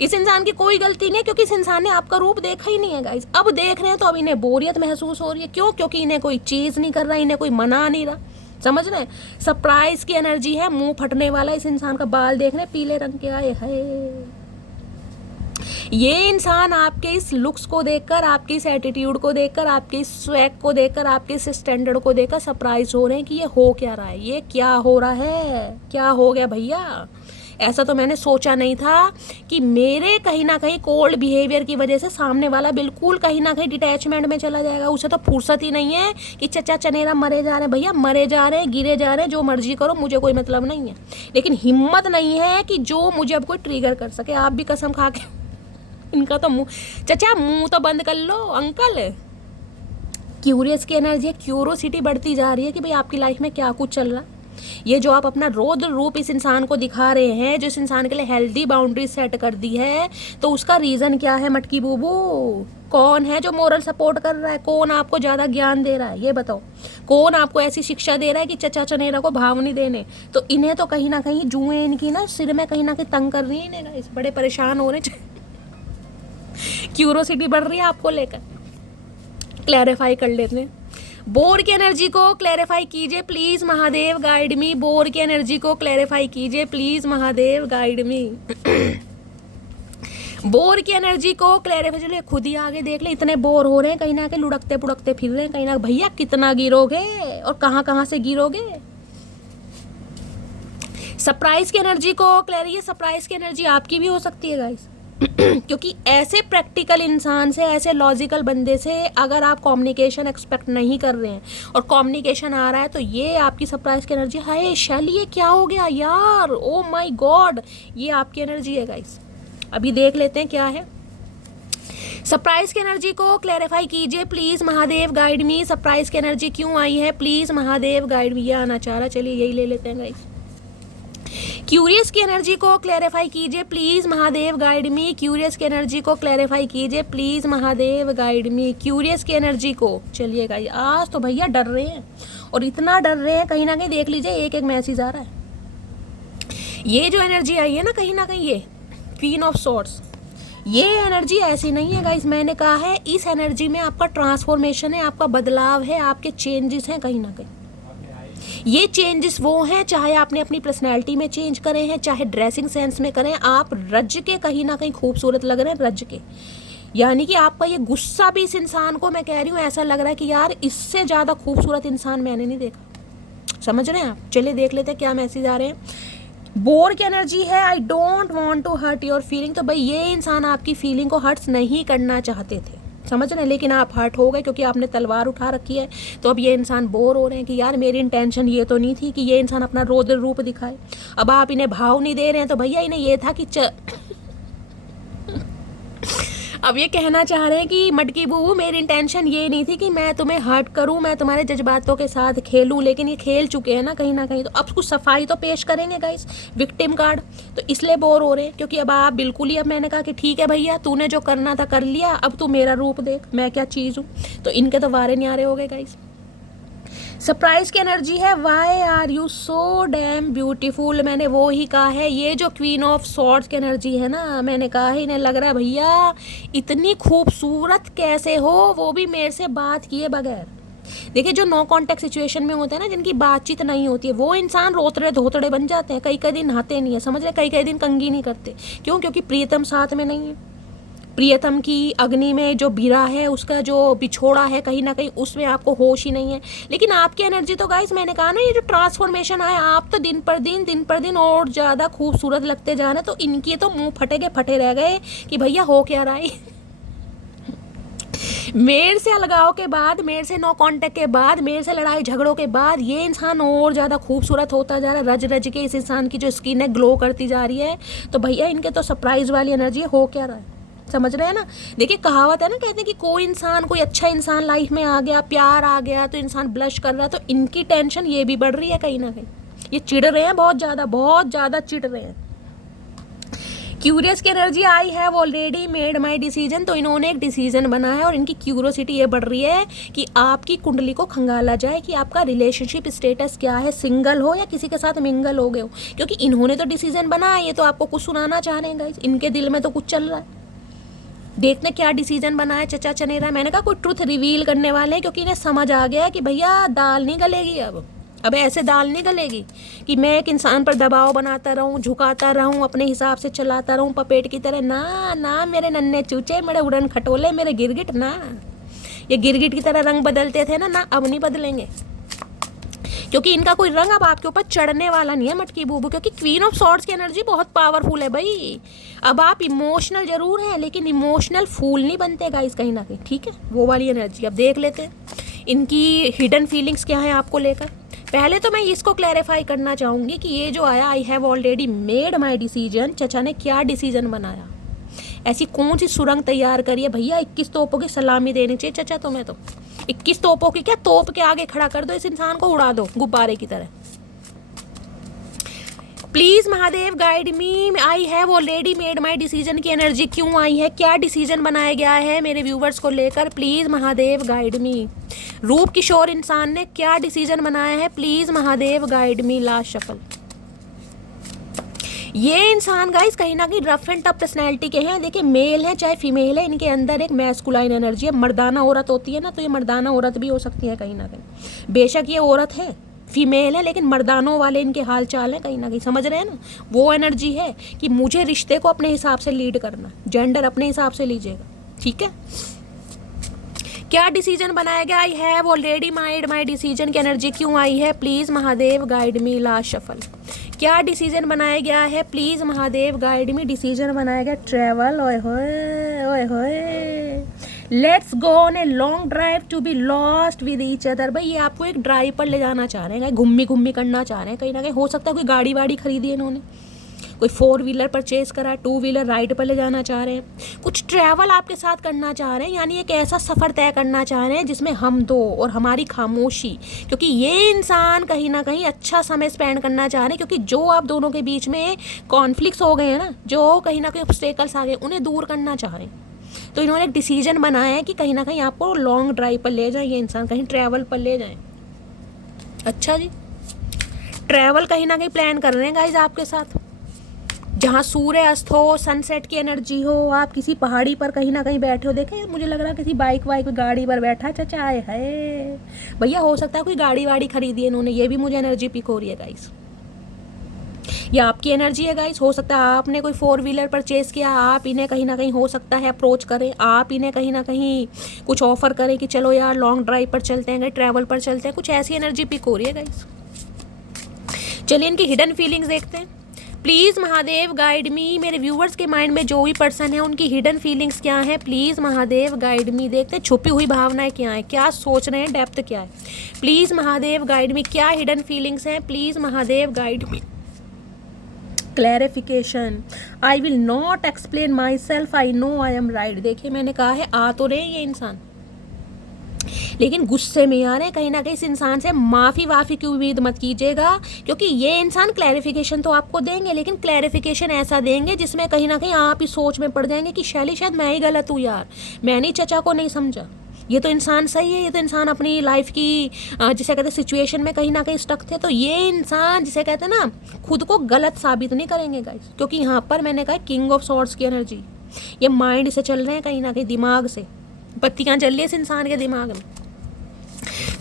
इस इंसान की कोई गलती नहीं है, क्योंकि इस इंसान ने आपका रूप देखा ही नहीं है गाइस। अब देख रहे हैं तो अब इन्हें बोरियत महसूस हो रही है। क्यों? क्योंकि इन्हें कोई चीज़ नहीं कर रहा, इन्हें कोई मना नहीं रहा। समझ रहे हैं? सरप्राइज की एनर्जी है, मुंह फटने वाला इस इंसान का। बाल देख रहे हैं पीले रंग के, आए है। ये इंसान आपके इस लुक्स को देखकर, आपके इस एटीट्यूड को देखकर, आपके इस स्वैग को देखकर, आपके इस स्टैंडर्ड को देखकर सरप्राइज हो रहे हैं कि ये हो क्या रहा है, ये क्या हो रहा है, क्या हो गया भैया। ऐसा तो मैंने सोचा नहीं था कि मेरे कहीं ना कहीं कोल्ड बिहेवियर की वजह से सामने वाला बिल्कुल कहीं ना कहीं डिटैचमेंट में चला जाएगा। उसे तो फुर्सत ही नहीं है कि चचा चनेरा मरे जा रहे हैं। भैया मरे जा रहे हैं, गिरे जा रहे हैं, जो मर्जी करो, मुझे कोई मतलब नहीं है, लेकिन हिम्मत नहीं है कि जो मुझे अब कोई ट्रिगर कर सके। आप भी कसम खा के इनका तो मुंह, चचा मुंह तो बंद कर लो अंकल, क्यूरियस की एनर्जी है, क्यूरोसिटी बढ़ती जा रही है कि भाई आपकी लाइफ में क्या कुछ चल रहा है। ये जो आप अपना रौद्र रूप इस इंसान को दिखा रहे हैं, जो इस इंसान के लिए हेल्दी बाउंड्री सेट कर दी है, तो उसका रीज़न क्या है मटकी बूबू? कौन है जो मोरल सपोर्ट कर रहा है? कौन आपको ज़्यादा ज्ञान दे रहा है, ये बताओ। कौन आपको ऐसी शिक्षा दे रहा है कि चचा चनेरा को भाव नहीं देने? तो इन्हें तो कहीं ना कहीं जुएं इनकी ना सिर में कहीं ना कहीं तंग कर रही है इन्हें, इस बड़े परेशान हो रहे। क्यूरोसिटी बढ़ रही है आपको लेकर। क्लैरिफाई कर लेते हैं। बोर की एनर्जी को क्लैरिफाई कीजिए please Mahadev guide me. Bore की एनर्जी को क्लैरिफाई कीजिए please Mahadev guide me. Bore की एनर्जी को क्लैरिफाई, चलिए खुद ही आगे देख ले। इतने बोर हो रहे हैं, कहीं ना कहीं लुढ़कते पुड़कते फिर रहे हैं, कहीं ना भैया कितना गिरोगे और कहाँ कहाँ से गिरोगे। सरप्राइज की एनर्जी को क्लैरिफाई, सरप्राइज की एनर्जी आपकी भी हो सकती है गाइस। क्योंकि ऐसे प्रैक्टिकल इंसान से, ऐसे लॉजिकल बंदे से अगर आप कम्युनिकेशन एक्सपेक्ट नहीं कर रहे हैं और कम्युनिकेशन आ रहा है, तो ये आपकी सरप्राइज की एनर्जी। हाय शैली ये क्या हो गया यार, ओ माय गॉड, ये आपकी एनर्जी है गाइस। अभी देख लेते हैं क्या है। सरप्राइज की एनर्जी को क्लैरिफाई कीजिए please Mahadev guide me. Surprise की एनर्जी क्यों आई है, प्लीज महादेव गाइड मी। ये आना चाह रहा, चलिए यही ले लेते हैं गाइस। क्यूरियस की एनर्जी को क्लैरिफाई कीजिए please Mahadev guide me. Curious की एनर्जी को क्लैरिफाई कीजिए please Mahadev guide me. Curious की एनर्जी को, चलिए गाइस आज तो भैया डर रहे हैं, और इतना डर रहे हैं कहीं ना कहीं देख लीजिए एक एक मैसेज आ रहा है। ये जो एनर्जी आई है ना कहीं ये क्वीन ऑफ सॉर्ड्स, ये एनर्जी ऐसी नहीं है गाइस। मैंने कहा है इस एनर्जी में आपका ट्रांसफॉर्मेशन है, आपका बदलाव है, आपके चेंजेस हैं कहीं ना कहीं। ये चेंजेस वो हैं, चाहे आपने अपनी पर्सनैलिटी में चेंज करे हैं, चाहे ड्रेसिंग सेंस में करें, आप रज के कहीं ना कहीं खूबसूरत लग रहे हैं, रज के। यानी कि आपका ये गुस्सा भी इस इंसान को, मैं कह रही हूँ, ऐसा लग रहा है कि यार इससे ज़्यादा खूबसूरत इंसान मैंने नहीं देखा। समझ रहे हैं आप? चलिए देख लेते हैं क्या मैसेज आ रहे हैं। बोर की एनर्जी है, I don't want to hurt your feeling. तो भाई ये इंसान आपकी फीलिंग को हर्ट नहीं करना चाहते थे, समझ रहे हैं, लेकिन आप हर्ट हो गए क्योंकि आपने तलवार उठा रखी है। तो अब ये इंसान बोर हो रहे हैं कि यार मेरी इंटेंशन ये तो नहीं थी कि ये इंसान अपना रौद्र रूप दिखाए। अब आप इन्हें भाव नहीं दे रहे हैं, तो भैया इन्हें ये था कि अब ये कहना चाह रहे हैं कि मटकी बूबू मेरी इंटेंशन ये नहीं थी कि मैं तुम्हें हर्ट करूं, मैं तुम्हारे जज्बातों के साथ खेलूं, लेकिन ये खेल चुके हैं ना कहीं ना कहीं। तो अब कुछ सफाई तो पेश करेंगे गाइस, विक्टिम कार्ड। तो इसलिए बोर हो रहे हैं क्योंकि अब आप बिल्कुल ही, अब मैंने कहा कि ठीक है भैया तूने जो करना था कर लिया, अब तू मेरा रूप देख, मैं क्या चीज़ हूँ। तो इनके तो वारे न्यारे हो गए गाइस। सरप्राइज की एनर्जी है, why are you so damn beautiful. मैंने वो ही कहा है, ये जो क्वीन ऑफ सॉर्ड्स की एनर्जी है ना, मैंने कहा है इन्हें लग रहा है भैया इतनी खूबसूरत कैसे हो, वो भी मेरे से बात किए बगैर। देखिए जो नो कॉन्टेक्ट सिचुएशन में होते हैं ना, जिनकी बातचीत नहीं होती है, वो इंसान रोतड़े धोतड़े बन जाते हैं। कई दिन नहाते नहीं है, समझ रहे, कई दिन कंघी नहीं करते। क्यों? क्योंकि प्रियतम साथ में नहीं है। प्रियतम की अग्नि में जो बिरा है, उसका जो बिछोड़ा है, कहीं ना कहीं उसमें आपको होश ही नहीं है। लेकिन आपकी एनर्जी तो गाइस, मैंने कहा ना, ये जो ट्रांसफॉर्मेशन है, आप तो दिन पर दिन और ज़्यादा खूबसूरत लगते जा रहे। तो इनके तो मुंह फटे के फटे रह गए कि भैया हो क्या रहा है। मेरे से अलगाव के बाद, मेरे से नो कांटेक्ट के बाद, मेरे से लड़ाई झगड़ों के बाद ये इंसान और ज़्यादा खूबसूरत होता जा रहा है। रज रज के इस इंसान की जो स्किन है ग्लो करती जा रही है। तो भैया इनके तो सरप्राइज वाली एनर्जी हो क्या रहा है, समझ रहे हैं ना। देखिए कहावत है ना, कहते हैं कि कोई इंसान, कोई अच्छा इंसान लाइफ में आ गया, प्यार आ गया, तो इंसान ब्लश कर रहा है। तो इनकी टेंशन ये भी बढ़ रही है कहीं ना कहीं, ये चिढ़ रहे हैं, बहुत ज़्यादा चिढ़ रहे हैं। क्यूरियस की एनर्जी आई है, वो ऑलरेडी मेड माई डिसीजन। तो इन्होंने एक डिसीजन बनाया और इनकी क्यूरियोसिटी ये बढ़ रही है कि आपकी कुंडली को खंगाला जाए कि आपका रिलेशनशिप स्टेटस क्या है, सिंगल हो या किसी के साथ मिंगल हो गए हो। क्योंकि इन्होंने तो डिसीजन बनाया, ये तो आपको कुछ सुनाना चाह रहे हैं गाइस, इनके दिल में तो कुछ चल रहा है। देखने क्या डिसीजन बनाया चचा चनेरा। मैंने कहा कोई ट्रुथ रिवील करने वाले हैं, क्योंकि इन्हें समझ आ गया कि भैया दाल नहीं गलेगी। अब ऐसे दाल नहीं गलेगी कि मैं एक इंसान पर दबाव बनाता रहूं, झुकाता रहूं, अपने हिसाब से चलाता रहूं पपेट की तरह। ना ना मेरे नन्हे चूचे, मेरे उड़न खटोले, मेरे गिरगिट, ना ये गिरगिट की तरह रंग बदलते थे ना, अब नहीं बदलेंगे। क्योंकि इनका कोई रंग अब आपके ऊपर चढ़ने वाला नहीं है मटकी बूबू। क्योंकि क्वीन ऑफ सॉर्ड्स की एनर्जी बहुत पावरफुल है भाई। अब आप इमोशनल जरूर हैं, लेकिन इमोशनल फूल नहीं बनते गाइस कहीं ना कहीं, ठीक है, वो वाली एनर्जी। अब देख लेते हैं इनकी हिडन फीलिंग्स क्या है आपको लेकर। पहले तो मैं इसको क्लैरिफाई करना चाहूँगी कि ये जो आया, आई have already made my decision, चचा ने क्या डिसीजन बनाया। ऐसी कौन सी सुरंग तैयार करी है भैया, 21 तोपों की सलामी देनी चाहिए चाचा तुम्हें तो। 21 तोपों की क्या, तोप के आगे खड़ा कर दो इस इंसान को, उड़ा दो गुब्बारे की तरह। Please Mahadev guide me, I have already made my decision की एनर्जी क्यों आई है, क्या डिसीजन बनाया गया है मेरे व्यूवर्स को लेकर, प्लीज महादेव गाइड मी। रूप किशोर इंसान ने क्या डिसीजन बनाया है, please Mahadev guide me. Last shuffle. ये इंसान गाइस कहीं ना कहीं रफ एंड टफ पर्सनैलिटी के हैं। देखिए मेल है चाहे फीमेल है, इनके अंदर एक मैस्कुलाइन एनर्जी है, मर्दाना औरत होती है ना, तो ये मर्दाना औरत भी हो सकती है कहीं ना कहीं। बेशक ये औरत है, फीमेल है, लेकिन मर्दानों वाले इनके हाल चाल हैं कहीं ना कहीं, समझ रहे हैं ना। वो एनर्जी है कि मुझे रिश्ते को अपने हिसाब से लीड करना, जेंडर अपने हिसाब से लीजिएगा, ठीक है। क्या डिसीजन बनाया गया, I have already made my decision की एनर्जी क्यों आई है, please Mahadev guide me. Last shuffle. क्या डिसीजन बनाया गया है, please Mahadev guide me. Decision बनाया गया ट्रेवल, ओए होए ओए होए, let's go on a long drive to be lost with each other. भाई ये आपको एक ड्राइव पर ले जाना चाह रहे हैं, घूमी घूमी करना चाह रहे हैं कहीं ना कहीं। हो सकता है कोई गाड़ी वाड़ी खरीदी है इन्होंने, कोई 4 व्हीलर परचेज करा, 2 व्हीलर राइड पर ले जाना चाह रहे हैं, कुछ ट्रैवल आपके साथ करना चाह रहे हैं, यानी एक ऐसा सफ़र तय करना चाह रहे हैं जिसमें हम दो और हमारी खामोशी, क्योंकि ये इंसान कहीं ना कहीं अच्छा समय स्पेंड करना चाह रहे हैं, क्योंकि जो आप दोनों के बीच में कॉन्फ्लिक्ट्स हो गए हैं ना, जो कहीं ना कहीं ऑब्स्टेकल्स आ गए, उन्हें दूर करना चाह रहे हैं। तो इन्होंने एक डिसीजन बनाया है कि कहीं ना कहीं आपको लॉन्ग ड्राइव पर ले जाएं, ये इंसान कहीं ट्रैवल पर ले जाएं। अच्छा जी, ट्रैवल कहीं ना कहीं प्लान कर रहे हैं गाइज आपके साथ, जहाँ सूर्य अस्त हो, सनसेट की एनर्जी हो, आप किसी पहाड़ी पर कहीं ना कहीं बैठे हो। देखे मुझे लग रहा है किसी बाइक वाइक गाड़ी पर बैठा चाचा आए है भैया, हो सकता है कोई गाड़ी वाड़ी खरीदी है इन्होंने, ये भी मुझे एनर्जी पिक हो रही है गाइस। ये आपकी एनर्जी है गाइस, हो सकता है आपने कोई 4 व्हीलर परचेज किया, आप इन्हें कहीं ना कहीं हो सकता है अप्रोच करें, आप इन्हें कहीं ना कहीं कुछ ऑफर करें कि चलो यार लॉन्ग ड्राइव पर चलते हैं, ट्रैवल पर चलते हैं, कुछ ऐसी एनर्जी पिक हो रही है गाइस। चलिए इनकी हिडन फीलिंग्स देखते हैं। प्लीज़ महादेव गाइड मी, मेरे व्यूवर्स के माइंड में जो भी पर्सन है उनकी हिडन फीलिंग्स क्या है, प्लीज़ महादेव गाइड मी। देखते हैं छुपी हुई भावनाएं क्या है, क्या सोच रहे हैं, डेप्थ क्या है। प्लीज़ महादेव गाइड मी, क्या हिडन फीलिंग्स हैं, please Mahadev guide me. Clarification, I will not explain my self, I know I am right. देखिए मैंने कहा है आ तो रहे ये इंसान, लेकिन गुस्से में आ रहे हैं कहीं ना कहीं। इस इंसान से माफ़ी वाफ़ी की उम्मीद मत कीजिएगा, क्योंकि ये इंसान क्लैरिफिकेशन तो आपको देंगे, लेकिन क्लैरिफिकेशन ऐसा देंगे जिसमें कहीं ना कहीं आप इस सोच में पड़ जाएंगे कि शैली शायद मैं ही गलत हूँ यार, मैंने चचा को नहीं समझा, ये तो इंसान सही है, ये तो इंसान अपनी लाइफ की जिसे कहते हैं सिचुएशन में कहीं ना कहीं स्टक थे। तो ये इंसान जिसे कहते हैं ना खुद को गलत साबित नहीं करेंगे गाइस, क्योंकि यहाँ पर मैंने कहा किंग ऑफ सॉर्ड्स की एनर्जी, ये माइंड से चल रहे हैं कहीं ना कहीं, दिमाग से बत्तियाँ जल रही है इस इंसान के दिमाग में।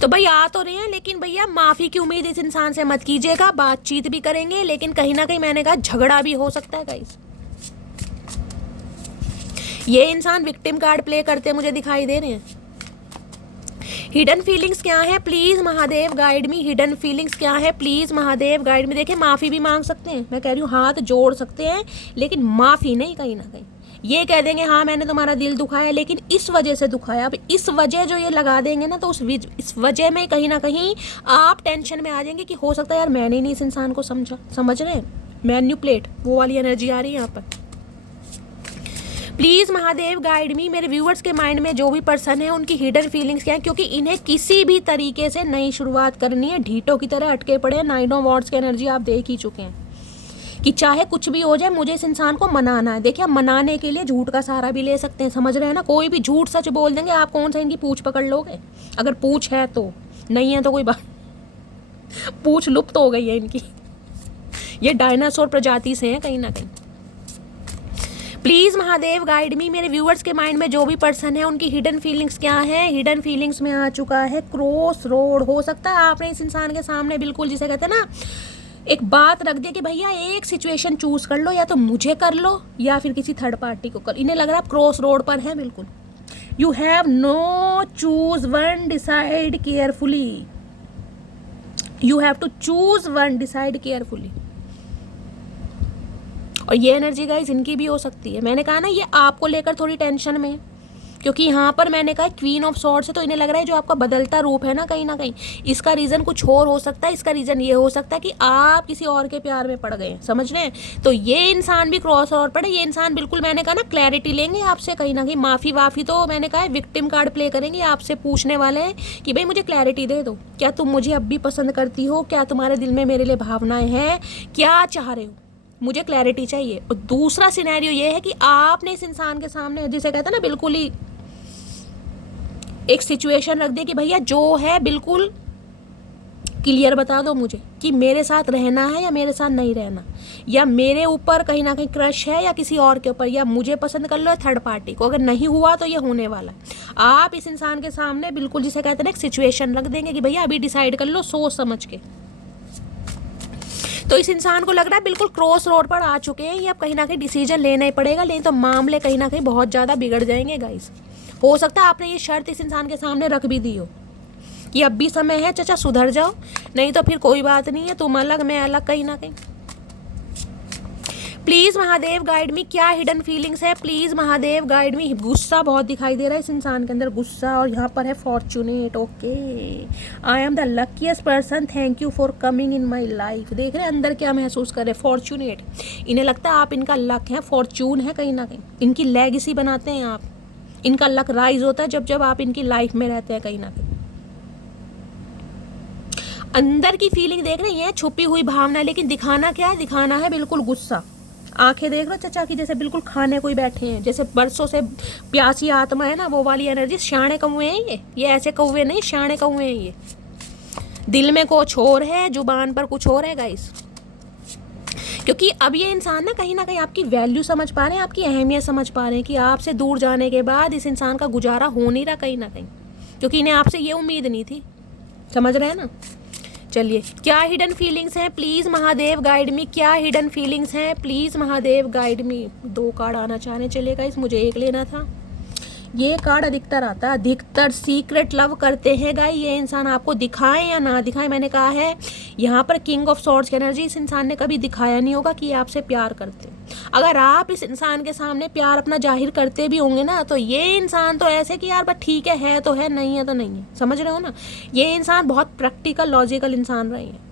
तो भाई आ तो रहे हैं, लेकिन भैया माफ़ी की उम्मीद इस इंसान से मत कीजिएगा। बातचीत भी करेंगे, लेकिन कहीं ना कहीं मैंने कहा झगड़ा भी हो सकता है गाइस। ये इंसान विक्टिम कार्ड प्ले करते मुझे दिखाई दे रहे हैं। हिडन फीलिंग्स क्या है, please Mahadev guide me. Hidden feelings क्या है, प्लीज़ महादेव गाइड मी। देखिए माफ़ी भी मांग सकते हैं, मैं कह रही हूँ हाथ जोड़ सकते हैं, लेकिन माफ़ी नहीं। कहीं ना कहीं ये कह देंगे हाँ मैंने तुम्हारा दिल दुखाया, लेकिन इस वजह से दुखाया। अब इस वजह जो ये लगा देंगे ना, तो इस वजह में कहीं ना कहीं आप टेंशन में आ जाएंगे कि हो सकता है यार मैंने नहीं इस इंसान को समझा। समझ रहे हैं, मैन्युपुलेट वो वाली एनर्जी आ रही है यहाँ पर। प्लीज़ महादेव गाइड मी, मेरे व्यूअर्स के माइंड में जो भी पर्सन है उनकी हिडन फीलिंग्स क्या है, क्योंकि इन्हें किसी भी तरीके से नई शुरुआत करनी है। ढीटों की तरह अटके पड़े हैं। 9 ऑफ वॉन्ड्स की एनर्जी आप देख ही चुके हैं कि चाहे कुछ भी हो जाए मुझे इस इंसान को मनाना है। देखिए मनाने के लिए झूठ का सहारा भी ले सकते हैं, समझ रहे हैं ना। कोई भी झूठ सच बोल देंगे, आप कौन सा इनकी पूछ पकड़ लोगे? अगर पूछ है तो, नहीं है तो कोई बात, पूछ लुप्त हो गई है इनकी। ये डायनासोर प्रजाति से हैं कहीं ना कहीं। प्लीज़ महादेव गाइड मी, मेरे व्यूअर्स के माइंड में जो भी पर्सन है उनकी हिडन फीलिंग्स क्या है। हिडन फीलिंग्स में आ चुका है क्रॉस रोड। हो सकता है आपने इस इंसान के सामने बिल्कुल जिसे कहते हैं ना एक बात रख दिया कि भैया एक सिचुएशन चूज कर लो, या तो मुझे कर लो या फिर किसी थर्ड पार्टी को कर। इन्हें लग रहा है आप क्रॉस रोड पर हैं बिल्कुल। You have no choose one, decide carefully. You have to choose one, decide carefully. और ये एनर्जी गाइस इनकी भी हो सकती है। मैंने कहा ना ये आपको लेकर थोड़ी टेंशन में, क्योंकि यहाँ पर मैंने कहा क्वीन ऑफ सॉर्ड्स है, तो इन्हें लग रहा है जो आपका बदलता रूप है ना कहीं इसका रीज़न कुछ और हो सकता है। इसका रीज़न ये हो सकता है कि आप किसी और के प्यार में पड़ गए, समझ रहे हैं। तो ये इंसान भी क्रॉस और पड़े, ये इंसान बिल्कुल मैंने कहा ना क्लैरिटी लेंगे आपसे कहीं माफ़ी वाफ़ी तो मैंने कहा विक्टिम कार्ड प्ले करेंगे, आपसे पूछने वाले हैं कि भाई मुझे क्लैरिटी दे दो, क्या तुम मुझे अब भी पसंद करती हो, क्या तुम्हारे दिल में मेरे लिए भावनाएं हैं, क्या चाह रहे हो, मुझे क्लैरिटी चाहिए। और दूसरा सिनेरियो ये है कि आपने इस इंसान के सामने जिसे कहते हैं ना बिल्कुल ही एक सिचुएशन रख दी कि भैया जो है बिल्कुल क्लियर बता दो मुझे कि मेरे साथ रहना है या मेरे साथ नहीं रहना, या मेरे ऊपर कहीं ना कहीं क्रश है या किसी और के ऊपर, या मुझे पसंद कर लो थर्ड पार्टी को। अगर नहीं हुआ तो ये होने वाला है। आप इस इंसान के सामने बिल्कुल जिसे कहते हैं ना एक सिचुएशन रख देंगे कि भैया अभी डिसाइड कर लो सोच समझ के। तो इस इंसान को लग रहा है बिल्कुल क्रॉस रोड पर आ चुके हैं, ये अब कहीं ना कहीं डिसीजन लेना ही पड़ेगा, नहीं तो मामले कहीं ना कहीं बहुत ज़्यादा बिगड़ जाएंगे गाइस। हो सकता है आपने ये शर्त इस इंसान के सामने रख भी दी हो कि अब भी समय है चाचा सुधर जाओ, नहीं तो फिर कोई बात नहीं है, तुम अलग मैं अलग कहीं ना कहीं। प्लीज़ महादेव गाइड मी, क्या हिडन फीलिंग्स है, प्लीज़ महादेव गाइड मी। गुस्सा बहुत दिखाई दे रहा है इस इंसान के अंदर, गुस्सा, और यहाँ पर है fortunate. Okay, I am the luckiest person, thank you for coming in my life. देख रहे हैं अंदर क्या महसूस कर रहे हैं, फॉर्चुनेट। इन्हें लगता है आप इनका लक है, फॉर्चून है कहीं ना कहीं, इनकी लेगेसी बनाते हैं आप, इनका लक राइज होता है जब जब आप इनकी लाइफ में रहते हैं कहीं ना कहीं। अंदर की फीलिंग देख रहे हैं, छुपी हुई भावना, लेकिन दिखाना क्या है, दिखाना है बिल्कुल गुस्सा। आंखें देख रहे चचा की जैसे बिल्कुल खाने कोई बैठे हैं, जैसे बरसों से प्यासी आत्मा है ना, वो वाली एनर्जी। शाणे कौवे हैं ये ऐसे कौवे नहीं, शाणे कौवे हैं ये। दिल में कुछ और है, जुबान पर कुछ और है गाइस। क्योंकि अब ये इंसान ना कहीं आपकी वैल्यू समझ पा रहे हैं, आपकी अहमियत समझ पा रहे हैं कि आपसे दूर जाने के बाद इस इंसान का गुजारा हो नहीं रहा कहीं ना कहीं, क्योंकि इन्हें आपसे ये उम्मीद नहीं थी, समझ रहे हैं ना। चलिए, क्या हिडन फीलिंग्स हैं, प्लीज़ महादेव गाइड मी, क्या हिडन फीलिंग्स हैं, please Mahadev guide me. 2 card आना चाह रहे हैं, चलिएगा इस मुझे एक लेना था। ये कार्ड अधिकतर आता है, अधिकतर सीक्रेट लव करते हैं गाई ये इंसान, आपको दिखाएं या ना दिखाएं। मैंने कहा है यहाँ पर किंग ऑफ सॉर्ड्स की एनर्जी, इस इंसान ने कभी दिखाया नहीं होगा कि ये आपसे प्यार करते। अगर आप इस इंसान के सामने प्यार अपना जाहिर करते भी होंगे ना, तो ये इंसान तो ऐसे कि यार बस ठीक है तो है, नहीं है तो नहीं है, समझ रहे हो ना। ये इंसान बहुत प्रैक्टिकल लॉजिकल इंसान रहे हैं,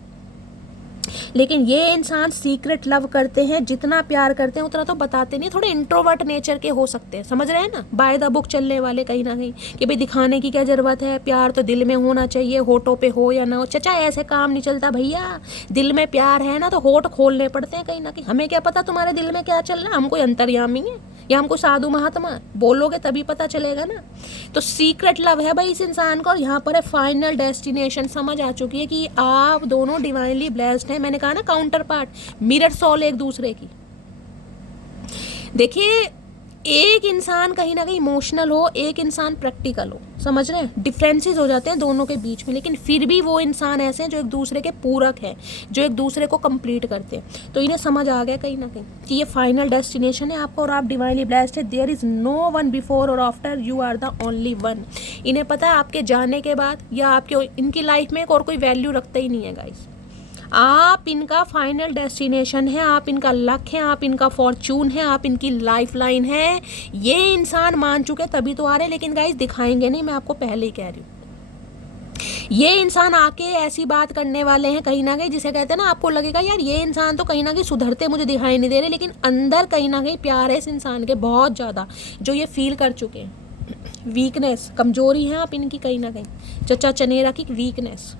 लेकिन ये इंसान सीक्रेट लव करते हैं, जितना प्यार करते हैं उतना तो बताते नहीं, थोड़े इंट्रोवर्ट नेचर के हो सकते हैं, समझ रहे हैं ना, बाय द बुक चलने वाले कहीं ना कहीं कि भाई दिखाने की क्या ज़रूरत है, प्यार तो दिल में होना चाहिए, होठों पे हो या ना हो। चचा ऐसे काम नहीं चलता भैया, दिल में प्यार है ना तो होठ खोलने पड़ते हैं कहीं ना कहीं। हमें क्या पता तुम्हारे दिल में क्या चल रहा है, हम कोई अंतर्यामी है या हमको साधु महात्मा, बोलोगे तभी पता चलेगा ना। तो सीक्रेट लव है भाई इस इंसान को, और यहाँ पर है फाइनल डेस्टिनेशन, समझ आ चुकी है कि आप दोनों डिवाइनली ब्लेस्ड हैं। मैंने कहा ना काउंटर पार्ट, मिरर सोल एक दूसरे की। देखिए, एक इंसान कहीं ना कहीं इमोशनल हो, एक इंसान प्रैक्टिकल हो, समझ रहे हैं, डिफरेंसेस हो जाते हैं दोनों के बीच में, लेकिन फिर भी वो इंसान ऐसे हैं जो एक दूसरे के पूरक हैं, जो एक दूसरे को कंप्लीट करते हैं। तो इन्हें समझ आ गया कहीं ना कहीं कि ये फाइनल डेस्टिनेशन है आपका, और आप डिवाइनली ब्लेस्ड है। There is no one before और after, you are the only one. इन्हें पता है आपके जाने के बाद या आपके इनकी लाइफ में एक और कोई वैल्यू रखता ही नहीं है गाइस। आप इनका फाइनल डेस्टिनेशन है, आप इनका लक है, आप इनका फॉर्चून है, आप इनकी लाइफ लाइन है। ये इंसान मान चुके तभी तो आ रहे, लेकिन गाइस दिखाएंगे नहीं, मैं आपको पहले ही कह रही हूँ। ये इंसान आके ऐसी बात करने वाले हैं कहीं ना कहीं, जिसे कहते हैं ना, आपको लगेगा यार ये इंसान तो कहीं ना कहीं सुधरते मुझे दिखाई नहीं दे रहे, लेकिन अंदर कहीं ना कहीं प्यार है इस इंसान के बहुत ज़्यादा, जो ये फील कर चुके हैं। वीकनेस, कमजोरी है आप इनकी कहीं ना कहीं, चचा चनेरा की वीकनेस।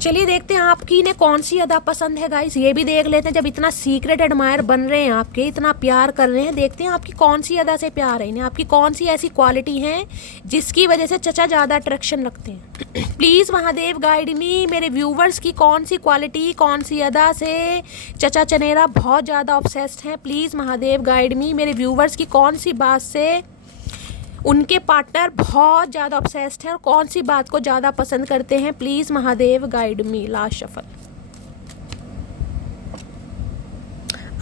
चलिए देखते हैं आपकी इन्हें कौन सी अदा पसंद है गाइस, ये भी देख लेते हैं। जब इतना सीक्रेट एडमायर बन रहे हैं आपके, इतना प्यार कर रहे हैं, देखते हैं आपकी कौन सी अदा से प्यार है इन्हें, आपकी कौन सी ऐसी क्वालिटी है जिसकी वजह से चचा ज़्यादा अट्रैक्शन रखते हैं। प्लीज़ महादेव गाइड मी, मेरे व्यूवर्स की कौन सी क्वालिटी, कौन सी अदा से चचा चनेरा बहुत ज़्यादा ऑब्सेस्ड हैं। प्लीज़ महादेव गाइड मी, मेरे व्यूवर्स की कौन सी बात से उनके पार्टनर बहुत ज़्यादा ऑब्सेस्ड हैं और कौन सी बात को ज़्यादा पसंद करते हैं। Please Mahadev guide me. Last shuffle,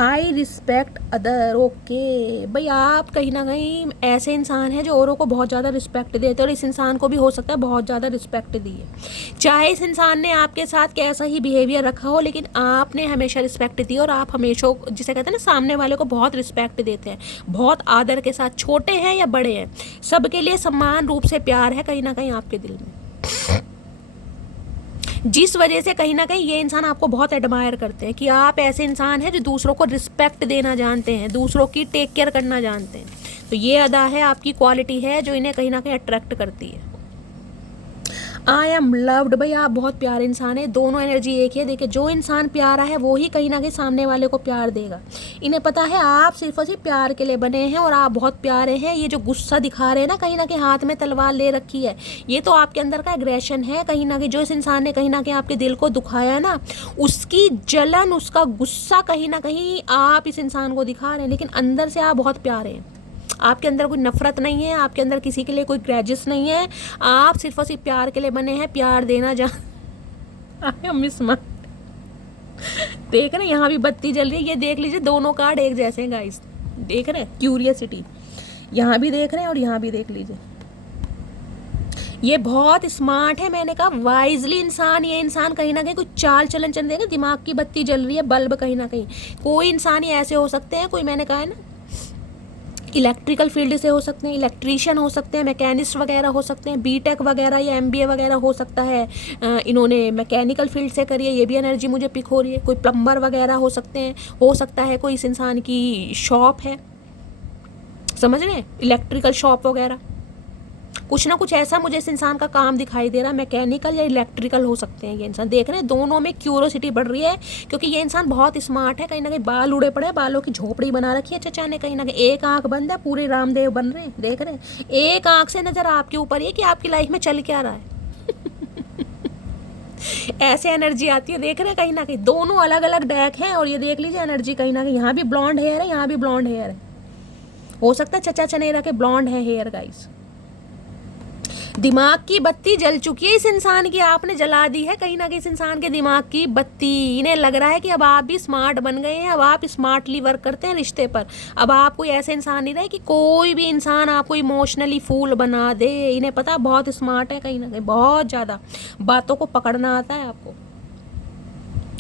I respect other. Okay भाई, आप कहीं ना कहीं ऐसे इंसान हैं जो औरों को बहुत ज़्यादा रिस्पेक्ट देते हैं, और इस इंसान को भी हो सकता है बहुत ज़्यादा रिस्पेक्ट दी है। चाहे इस इंसान ने आपके साथ कैसा ही बिहेवियर रखा हो, लेकिन आपने हमेशा रिस्पेक्ट दी, और आप हमेशा, जिसे कहते हैं ना, सामने वाले को बहुत रिस्पेक्ट देते हैं, बहुत आदर के साथ। छोटे हैं या बड़े हैं, सबके लिए समान रूप से प्यार है कहीं ना कहीं आपके दिल में, जिस वजह से कहीं ना कहीं ये इंसान आपको बहुत एडमायर करते हैं कि आप ऐसे इंसान हैं जो दूसरों को रिस्पेक्ट देना जानते हैं, दूसरों की टेक केयर करना जानते हैं। तो ये अदा है, आपकी क्वालिटी है जो इन्हें कहीं ना कहीं अट्रैक्ट करती है। I M loved. भाई आप बहुत प्यारे इंसान है, दोनों एनर्जी एक है। देखिए, जो इंसान प्यारा है वो ही कहीं ना कहीं सामने वाले को प्यार देगा। इन्हें पता है आप सिर्फ और सिर्फ प्यार के लिए बने हैं, और आप बहुत प्यारे हैं। ये जो गुस्सा दिखा रहे हैं ना, कहीं ना कहीं हाथ में तलवार ले रखी है, ये तो आपके अंदर का एग्रेशन है। कहीं ना कहीं जो इस इंसान ने कहीं ना कहीं आपके दिल को दुखाया है ना, उसकी जलन, उसका गुस्सा कहीं ना कहीं आप इस इंसान को दिखा रहे हैं, लेकिन अंदर से आप बहुत प्यारे हैं। आपके अंदर कोई नफरत नहीं है, आपके अंदर किसी के लिए कोई ग्रजेस नहीं है। आप सिर्फ और सिर्फ प्यार के लिए बने हैं, प्यार देना मिस मत देख रहे हैं, यहाँ भी बत्ती जल रही है। ये देख लीजिए, दोनों कार्ड एक जैसे हैं गाइस, देख रहे हैं, क्यूरियसिटी यहाँ भी देख रहे हैं और यहाँ भी देख लीजिए। ये बहुत स्मार्ट है, मैंने कहा वाइजली इंसान। ये इंसान कहीं ना कहीं कुछ चाल चलन चल देगा, दिमाग की बत्ती जल रही है, बल्ब कहीं ना कहीं। कोई इंसान ही ऐसे हो सकते हैं, कोई, मैंने कहा है ना, इलेक्ट्रिकल फील्ड से हो सकते हैं, इलेक्ट्रीशियन हो सकते हैं, मैकेनिस्ट वगैरह हो सकते हैं, बीटेक वगैरह या एमबीए वगैरह हो सकता है। इन्होंने मैकेनिकल फील्ड से करी है, ये भी एनर्जी मुझे पिक हो रही है। कोई प्लम्बर वगैरह हो सकते हैं, हो सकता है कोई इस इंसान की शॉप है, समझ रहे हैं, इलेक्ट्रिकल शॉप वगैरह, कुछ ना कुछ ऐसा मुझे इस इंसान का काम दिखाई दे रहा है। मैकेनिकल या इलेक्ट्रिकल हो सकते हैं ये इंसान। देख रहे हैं, दोनों में क्यूरोसिटी बढ़ रही है, क्योंकि ये इंसान बहुत स्मार्ट है। कहीं ना कहीं बाल उड़े पड़े, बालों की झोपड़ी बना रखी है चचा ने, कहीं ना कहीं एक आंख बंद है, पूरे रामदेव बन रहे हैं। देख रहे हैं, एक आंख से नजर आपके ऊपर है कि आपकी लाइफ में चल क्या रहा है। ऐसे एनर्जी आती है, देख रहे हैं, कहीं ना कहीं दोनों अलग अलग डेक हैं। और ये देख लीजिए एनर्जी, कहीं ना कहीं यहाँ भी ब्लॉन्ड हेयर है, यहाँ भी ब्लॉन्ड हेयर है। हो सकता है चचा चनेरा के ब्लॉन्ड है हेयर गाइस। दिमाग की बत्ती जल चुकी है इस इंसान की, आपने जला दी है कहीं ना कहीं इस इंसान के दिमाग की बत्ती। इन्हें लग रहा है कि अब आप भी स्मार्ट बन गए हैं, अब आप स्मार्टली वर्क करते हैं रिश्ते पर। अब आप कोई ऐसे इंसान नहीं रहे कि कोई भी इंसान आपको इमोशनली फूल बना दे। इन्हें पता बहुत स्मार्ट है, कहीं ना कहीं बहुत ज़्यादा बातों को पकड़ना आता है आपको।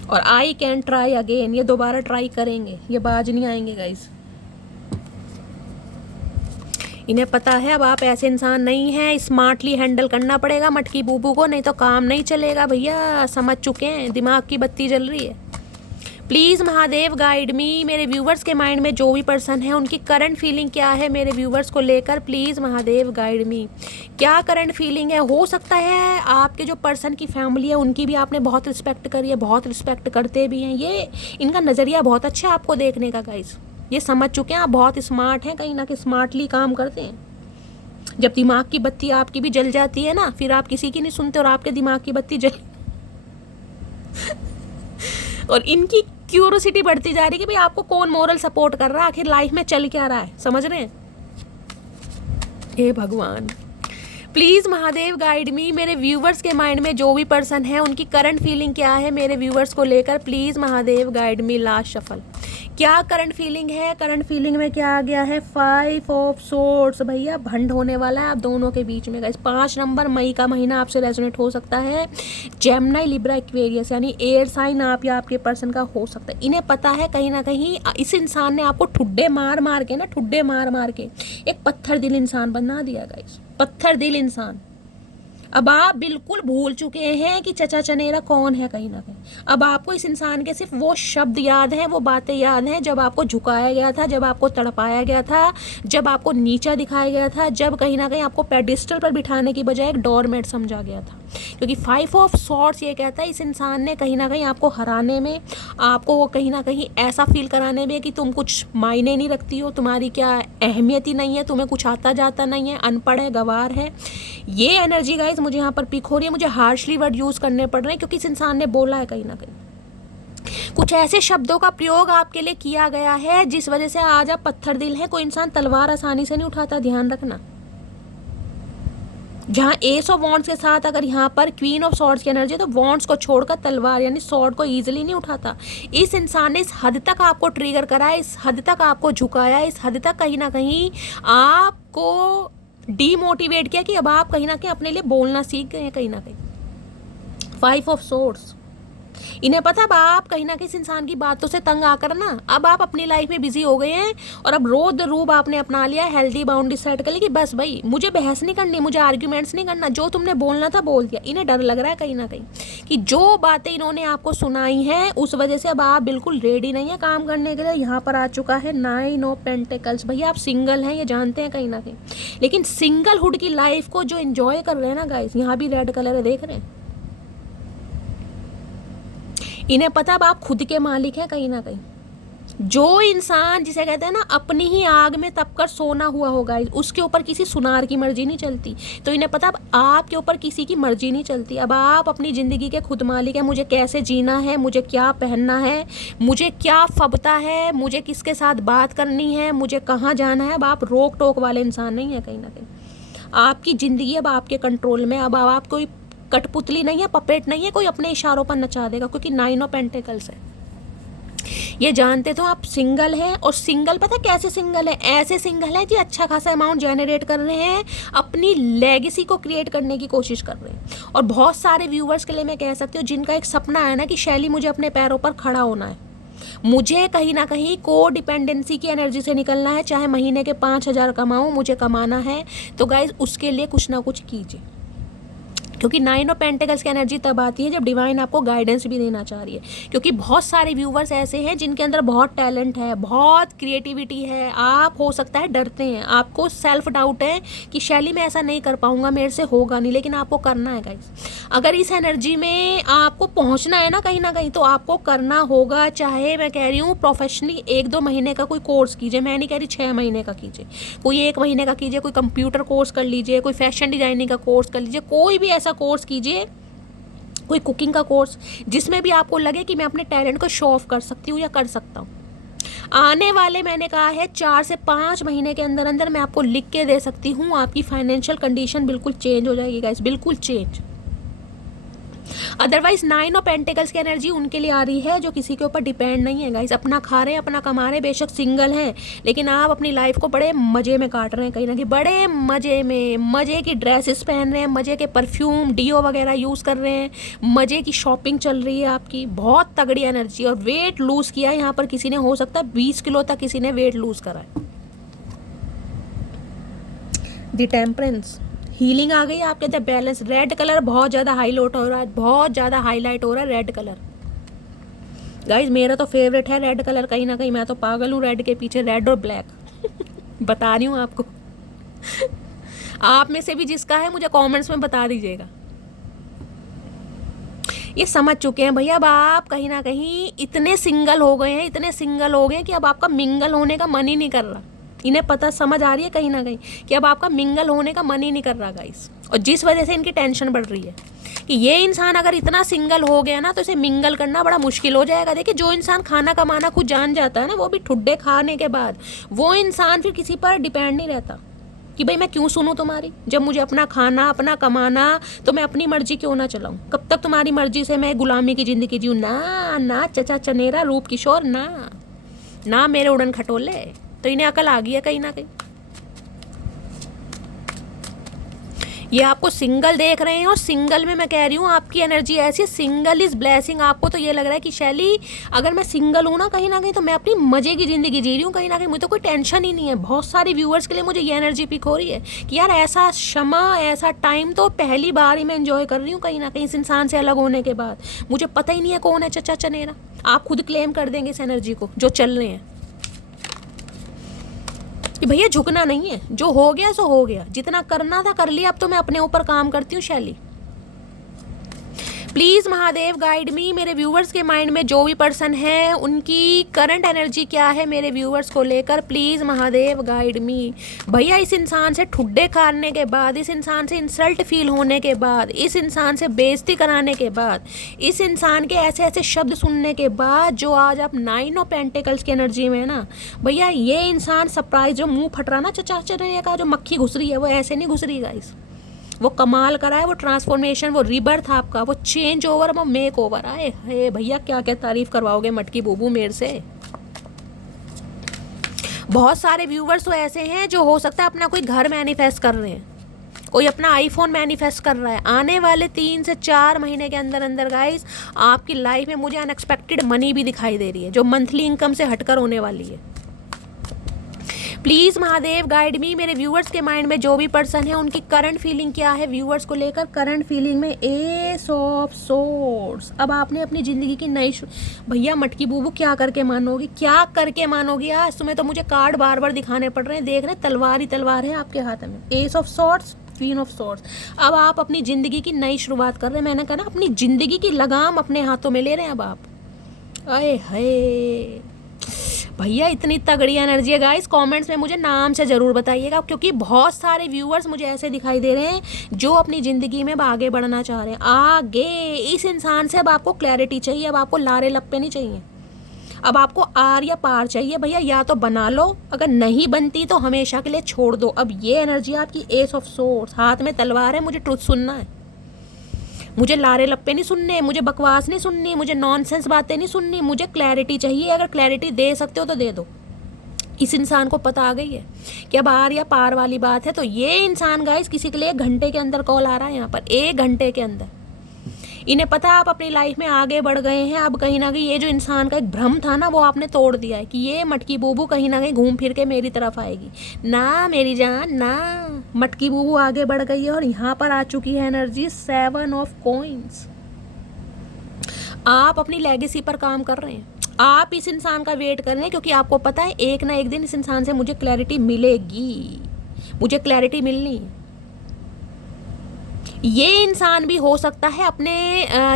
और आई कैन ट्राई अगेन, ये दोबारा ट्राई करेंगे, ये बाज नहीं आएंगे गाइस। इन्हें पता है अब आप ऐसे इंसान नहीं हैं, स्मार्टली हैंडल करना पड़ेगा मटकी बूबू को, नहीं तो काम नहीं चलेगा भैया। समझ चुके हैं, दिमाग की बत्ती जल रही है। प्लीज़ महादेव गाइड मी। मेरे व्यूवर्स के माइंड में जो भी पर्सन है, उनकी करंट फीलिंग क्या है मेरे व्यूवर्स को लेकर, प्लीज़ महादेव गाइड मी। क्या करंट फीलिंग है? हो सकता है आपके जो पर्सन की फैमिली है उनकी भी आपने बहुत रिस्पेक्ट करी है, बहुत रिस्पेक्ट करते भी हैं। ये इनका नज़रिया बहुत अच्छा है आपको देखने का गाइस। ये समझ चुके हैं आप बहुत स्मार्ट हैं, कहीं ना कहीं स्मार्टली काम करते हैं। जब दिमाग की बत्ती आपकी भी जल जाती है ना, फिर आप किसी की नहीं सुनते और आपके दिमाग की बत्ती जल और इनकी क्यूरोसिटी बढ़ती जा रही है कि भाई आपको कौन मोरल सपोर्ट कर रहा है, आखिर लाइफ में चल क्या रहा है, समझ रहे हैं। हे भगवान, प्लीज़ महादेव गाइड मी। मेरे व्यूवर्स के माइंड में जो भी पर्सन है उनकी करंट फीलिंग क्या है मेरे व्यूवर्स को लेकर, please Mahadev guide me. Last shuffle, क्या करंट फीलिंग है? करंट फीलिंग में क्या आ गया है? 5 ऑफ सोर्ड्स। भैया भंड होने वाला है आप दोनों के बीच में गाइस। 5 नंबर, मई का महीना आपसे रेजोनेट हो सकता है। जेमिनी, लिब्रा, एक्वेरियस, यानी एयर साइन आप या आपके पर्सन का हो सकता है। इन्हें पता है कहीं ना कहीं इस इंसान ने आपको ठुड्डे मार मार के ना, ठुड्डे मार मार के एक पत्थर दिल इंसान बना दिया गाइस, पत्थर दिल इंसान। अब आप बिल्कुल भूल चुके हैं कि चचा चनेरा कौन है कहीं ना कहीं। अब आपको इस इंसान के सिर्फ वो शब्द याद हैं, वो बातें याद हैं जब आपको झुकाया गया था, जब आपको तड़पाया गया था, जब आपको नीचा दिखाया गया था, जब कहीं ना कहीं आपको पेडिस्टल पर बिठाने की बजाय एक डोरमेट समझा गया था। क्योंकि 5 ऑफ सॉर्ड्स ये कहता है इस इंसान ने कहीं ना कहीं आपको हराने में, आपको वो कहीं ना कहीं ऐसा फील कराने में कि तुम कुछ मायने नहीं रखती हो, तुम्हारी क्या अहमियत ही नहीं है, तुम्हें कुछ आता जाता नहीं है, अनपढ़ है, गवार है। ये एनर्जी गाइस मुझे यहाँ पर पिक हो रही है। मुझे हार्शली वर्ड यूज़ करने पड़ रहे हैं क्योंकि इस इंसान ने बोला है कहीं ना कहीं कुछ ऐसे शब्दों का प्रयोग आपके लिए किया गया है जिस वजह से आज आप पत्थर दिल हैं। कोई इंसान तलवार आसानी से नहीं उठाता, ध्यान रखना। जहाँ एस ऑफ वॉन्ड्स के साथ अगर यहाँ पर क्वीन ऑफ सॉर्ड्स की एनर्जी है, तो वॉन्ड्स को छोड़कर तलवार यानी सॉर्ड को ईजिली नहीं उठाता। इस इंसान ने इस हद तक आपको ट्रिगर करा है, इस हद तक आपको झुकाया, इस हद तक कहीं ना कहीं आपको डीमोटिवेट किया कि अब आप कहीं ना कहीं अपने लिए बोलना सीख गए हैं कहीं ना कहीं। 5 ऑफ सोर्ड्स, इन्हें पता अब आप कहीं ना कहीं इस इंसान की बातों से तंग आकर ना अब आप अपनी लाइफ में बिजी हो गए हैं और अब रोज रूब आपने अपना लिया, हेल्दी बाउंड्री सेट कर ली कि बस भाई मुझे बहस नहीं करनी, मुझे आर्ग्यूमेंट्स नहीं करना, जो तुमने बोलना था बोल दिया। इन्हें डर लग रहा है कहीं ना कहीं कि जो बातें इन्होंने आपको सुनाई हैं उस वजह से अब आप बिल्कुल रेडी नहीं है काम करने के लिए। यहाँ पर आ चुका है 9 ऑफ पेंटिकल्स। भैया आप सिंगल हैं, ये जानते हैं कहीं ना कहीं, लेकिन सिंगलहुड की लाइफ को जो एंजॉय कर रहे हैं ना गाइस, यहाँ भी रेड कलर है, देख रहे हैं। इन्हें पता अब आप खुद के मालिक हैं कहीं ना कहीं। जो इंसान जिसे कहते हैं ना अपनी ही आग में तपकर सोना हुआ होगा, उसके ऊपर किसी सुनार की मर्जी नहीं चलती। तो इन्हें पता अब आपके ऊपर किसी की मर्जी नहीं चलती। अब आप अपनी ज़िंदगी के खुद मालिक हैं। मुझे कैसे जीना है, मुझे क्या पहनना है, मुझे क्या फबता है, मुझे किसके साथ बात करनी है, मुझे कहाँ जाना है, अब आप रोक टोक वाले इंसान नहीं है कहीं ना कहीं। आपकी ज़िंदगी अब आपके कंट्रोल में। अब आप कोई कठपुतली नहीं है, पपेट नहीं है, कोई अपने इशारों पर नचा देगा, क्योंकि 9 ऑफ पेंटिकल्स है। ये जानते तो आप सिंगल हैं, और सिंगल पता कैसे सिंगल है, ऐसे सिंगल है जी अच्छा खासा अमाउंट जनरेट कर रहे हैं, अपनी लेगेसी को क्रिएट करने की कोशिश कर रहे हैं। और बहुत सारे व्यूवर्स के लिए मैं कह सकती हूँ जिनका एक सपना है ना कि शैली मुझे अपने पैरों पर खड़ा होना है, मुझे कहीं ना कहीं को डिपेंडेंसी की एनर्जी से निकलना है, चाहे महीने के 5,000 कमाऊँ, मुझे कमाना है। तो गाइज उसके लिए कुछ ना कुछ कीजिए, क्योंकि 9 ऑफ पेंटिकल्स की एनर्जी तब आती है जब डिवाइन आपको गाइडेंस भी देना चाह रही है। क्योंकि बहुत सारे व्यूवर्स ऐसे हैं जिनके अंदर बहुत टैलेंट है, बहुत क्रिएटिविटी है, आप हो सकता है डरते हैं, आपको सेल्फ डाउट है कि शैली मैं ऐसा नहीं कर पाऊंगा, मेरे से होगा नहीं, लेकिन आपको करना है गाइस। अगर इस एनर्जी में आपको पहुंचना है ना कहीं तो आपको करना होगा। चाहे मैं कह रही हूँ प्रोफेशनली 1-2 महीने का कोई कोर्स कीजिए, मैं नहीं कह रही 6 महीने का कीजिए, कोई 1 महीने का कीजिए, कोई कंप्यूटर कोर्स कर लीजिए, कोई फैशन डिजाइनिंग का कोर्स कर लीजिए, कोई भी ऐसा कोर्स कीजिए, कोई कुकिंग का कोर्स, जिसमें भी आपको लगे कि मैं अपने टैलेंट को शो ऑफ कर सकती हूँ या कर सकता हूँ। आने वाले मैंने कहा है 4 से 5 महीने के अंदर अंदर मैं आपको लिख के दे सकती हूँ, आपकी फाइनेंशियल कंडीशन बिल्कुल चेंज हो जाएगी गाइस, बिल्कुल चेंज। अदरवाइज 9 ऑफ पेंटिकल्स की एनर्जी उनके लिए आ रही है जो किसी के ऊपर डिपेंड नहीं है गाइस, अपना खा रहे हैं, अपना कमा रहे हैं, बेशक सिंगल हैं, लेकिन आप अपनी लाइफ को बड़े मजे में काट रहे हैं कहीं ना कहीं, बड़े मजे में, मजे की ड्रेसेस पहन रहे हैं, मजे के परफ्यूम डीओ वगैरह यूज़ कर रहे हैं, मजे की शॉपिंग चल रही है आपकी, बहुत तगड़ी एनर्जी। और वेट लूज़ किया यहाँ पर किसी ने, हो सकता है 20 किलो तक किसी ने वेट लूज़ करा है। द टेम्परेंस, हीलिंग आ गई आपके अंदर, बैलेंस। रेड कलर बहुत ज़्यादा हाईलाइट हो रहा है, बहुत ज़्यादा हाईलाइट हो रहा है रेड कलर गाइज, मेरा तो फेवरेट है रेड कलर कहीं ना कहीं, मैं तो पागल हूँ रेड के पीछे, रेड और ब्लैक बता रही हूँ आपको आप में से भी जिसका है मुझे कमेंट्स में बता दीजिएगा। ये समझ चुके हैं भैया, अब आप कहीं ना कहीं इतने सिंगल हो गए हैं, इतने सिंगल हो गए कि अब आपका मिंगल होने का मन ही नहीं कर रहा। इन्हें पता, समझ आ रही है कहीं ना कहीं कि अब आपका मिंगल होने का मन ही नहीं कर रहा गाइस। और जिस वजह से इनकी टेंशन बढ़ रही है कि ये इंसान अगर इतना सिंगल हो गया ना तो इसे मिंगल करना बड़ा मुश्किल हो जाएगा। देखिए जो इंसान खाना कमाना खुद जान जाता है ना, वो भी ठुड्डे खाने के बाद, वो इंसान फिर किसी पर डिपेंड नहीं रहता कि भाई मैं क्यों सुनूं तुम्हारी, जब मुझे अपना खाना अपना कमाना तो मैं अपनी मर्जी क्यों ना चलाऊं, कब तक तुम्हारी मर्जी से मैं गुलामी की जिंदगी जीऊं। ना ना चचा चनेरा रूप किशोर, ना ना मेरे उड़न खटोले। तो इन्हें अकल आ गई है कहीं ना कहीं। ये आपको सिंगल देख रहे हैं, और सिंगल में मैं कह रही हूँ आपकी एनर्जी ऐसी है, सिंगल इज ब्लेसिंग। आपको तो ये लग रहा है कि शैली अगर मैं सिंगल हूँ ना कहीं तो मैं अपनी मजे की ज़िंदगी जी रही हूँ कहीं ना कहीं, मुझे तो कोई टेंशन ही नहीं है। बहुत सारे व्यूअर्स के लिए मुझे ये एनर्जी पिक हो रही है कि यार ऐसा क्षमा, ऐसा टाइम तो पहली बार ही मैं एंजॉय कर रही हूँ कहीं ना कहीं इस इंसान से अलग होने के बाद। मुझे पता ही नहीं है कौन है चचा चनेरा, आप खुद क्लेम कर देंगे इस एनर्जी को जो चल रहे हैं कि भैया झुकना नहीं है, जो हो गया सो हो गया, जितना करना था कर लिया, अब तो मैं अपने ऊपर काम करती हूँ शैली। प्लीज़ महादेव गाइड मी, मेरे व्यूवर्स के माइंड में जो भी पर्सन है उनकी करंट एनर्जी क्या है मेरे व्यूवर्स को लेकर, प्लीज़ महादेव गाइड मी। भैया इस इंसान से ठुड्डे खाने के बाद, इस इंसान से इंसल्ट फील होने के बाद, इस इंसान से बेइज्जती कराने के बाद, इस इंसान के ऐसे ऐसे शब्द सुनने के बाद जो आज आप 9 ऑफ पेंटिकल्स की एनर्जी में है ना भैया, ये इंसान सरप्राइज, जो मुंह फट रहा ना चचा चने का, जो मक्खी घुस रही है वो ऐसे नहीं घुस रही गाइस, वो कमाल करा है, वो ट्रांसफॉर्मेशन, वो रीबर्थ आपका, वो चेंज ओवर, वो मेक ओवर। आए हे भैया, क्या क्या तारीफ करवाओगे मटकी बूबू मेरे से। बहुत सारे व्यूवर्स तो ऐसे हैं जो हो सकता है अपना कोई घर मैनिफेस्ट कर रहे हैं, कोई अपना आईफोन मैनिफेस्ट कर रहा है। आने वाले 3 से 4 महीने के अंदर अंदर गाइस आपकी लाइफ में मुझे अनएक्सपेक्टेड मनी भी दिखाई दे रही है, जो मंथली इनकम से हटकर होने वाली है। प्लीज़ महादेव गाइड मी। मेरे व्यूअर्स के माइंड में जो भी पर्सन है उनकी करंट फीलिंग क्या है व्यूअर्स को लेकर। करंट फीलिंग में एस ऑफ सोर्ड्स। अब आपने अपनी ज़िंदगी की नई भैया मटकी बूबू क्या करके मानोगी, क्या करके मानोगी। आज तुम्हें तो मुझे कार्ड बार बार दिखाने पड़ रहे हैं, देख रहे तलवार ही तलवार है आपके हाथ में। S of swords, queen of swords. अब आप अपनी ज़िंदगी की नई शुरुआत कर रहे हैं। मैंने कहा ना, अपनी ज़िंदगी की लगाम अपने हाथों में ले रहे हैं अब आप। आए हाय भैया, इतनी तगड़ी एनर्जी है गाइस। कमेंट्स में मुझे नाम से ज़रूर बताइएगा, क्योंकि बहुत सारे व्यूअर्स मुझे ऐसे दिखाई दे रहे हैं जो अपनी ज़िंदगी में आगे बढ़ना चाह रहे हैं। आगे इस इंसान से अब आपको क्लैरिटी चाहिए, अब आपको लारे लप्पे नहीं चाहिए, अब आपको आर या पार चाहिए भैया। या तो बना लो, अगर नहीं बनती तो हमेशा के लिए छोड़ दो। अब ये एनर्जी आपकी एस ऑफ सोर्ड्स, हाथ में तलवार है। मुझे ट्रुथ सुनना है, मुझे लारे लप्पे नहीं सुनने, मुझे बकवास नहीं सुननी, मुझे नॉनसेंस बातें नहीं सुननी, मुझे क्लैरिटी चाहिए। अगर क्लैरिटी दे सकते हो तो दे दो। इस इंसान को पता आ गई है कि अब आर या पार वाली बात है। तो ये इंसान गाइस किसी के लिए 1 घंटे के अंदर कॉल आ रहा है यहाँ पर, 1 घंटे के अंदर। इन्हें पता है आप अपनी लाइफ में आगे बढ़ गए हैं। अब कहीं ना कहीं ये जो इंसान का एक भ्रम था ना, वो आपने तोड़ दिया है कि ये मटकी बूबू कहीं ना कहीं घूम फिर के मेरी तरफ आएगी। ना मेरी जान ना, मटकी बूबू आगे बढ़ गई है और यहाँ पर आ चुकी है एनर्जी 7 ऑफ कॉइंस। आप अपनी लेगेसी पर काम कर रहे हैं, आप इस इंसान का वेट कर रहे हैं, क्योंकि आपको पता है एक ना एक दिन इस इंसान से मुझे क्लैरिटी मिलेगी, मुझे क्लैरिटी मिलनी है। ये इंसान भी हो सकता है अपने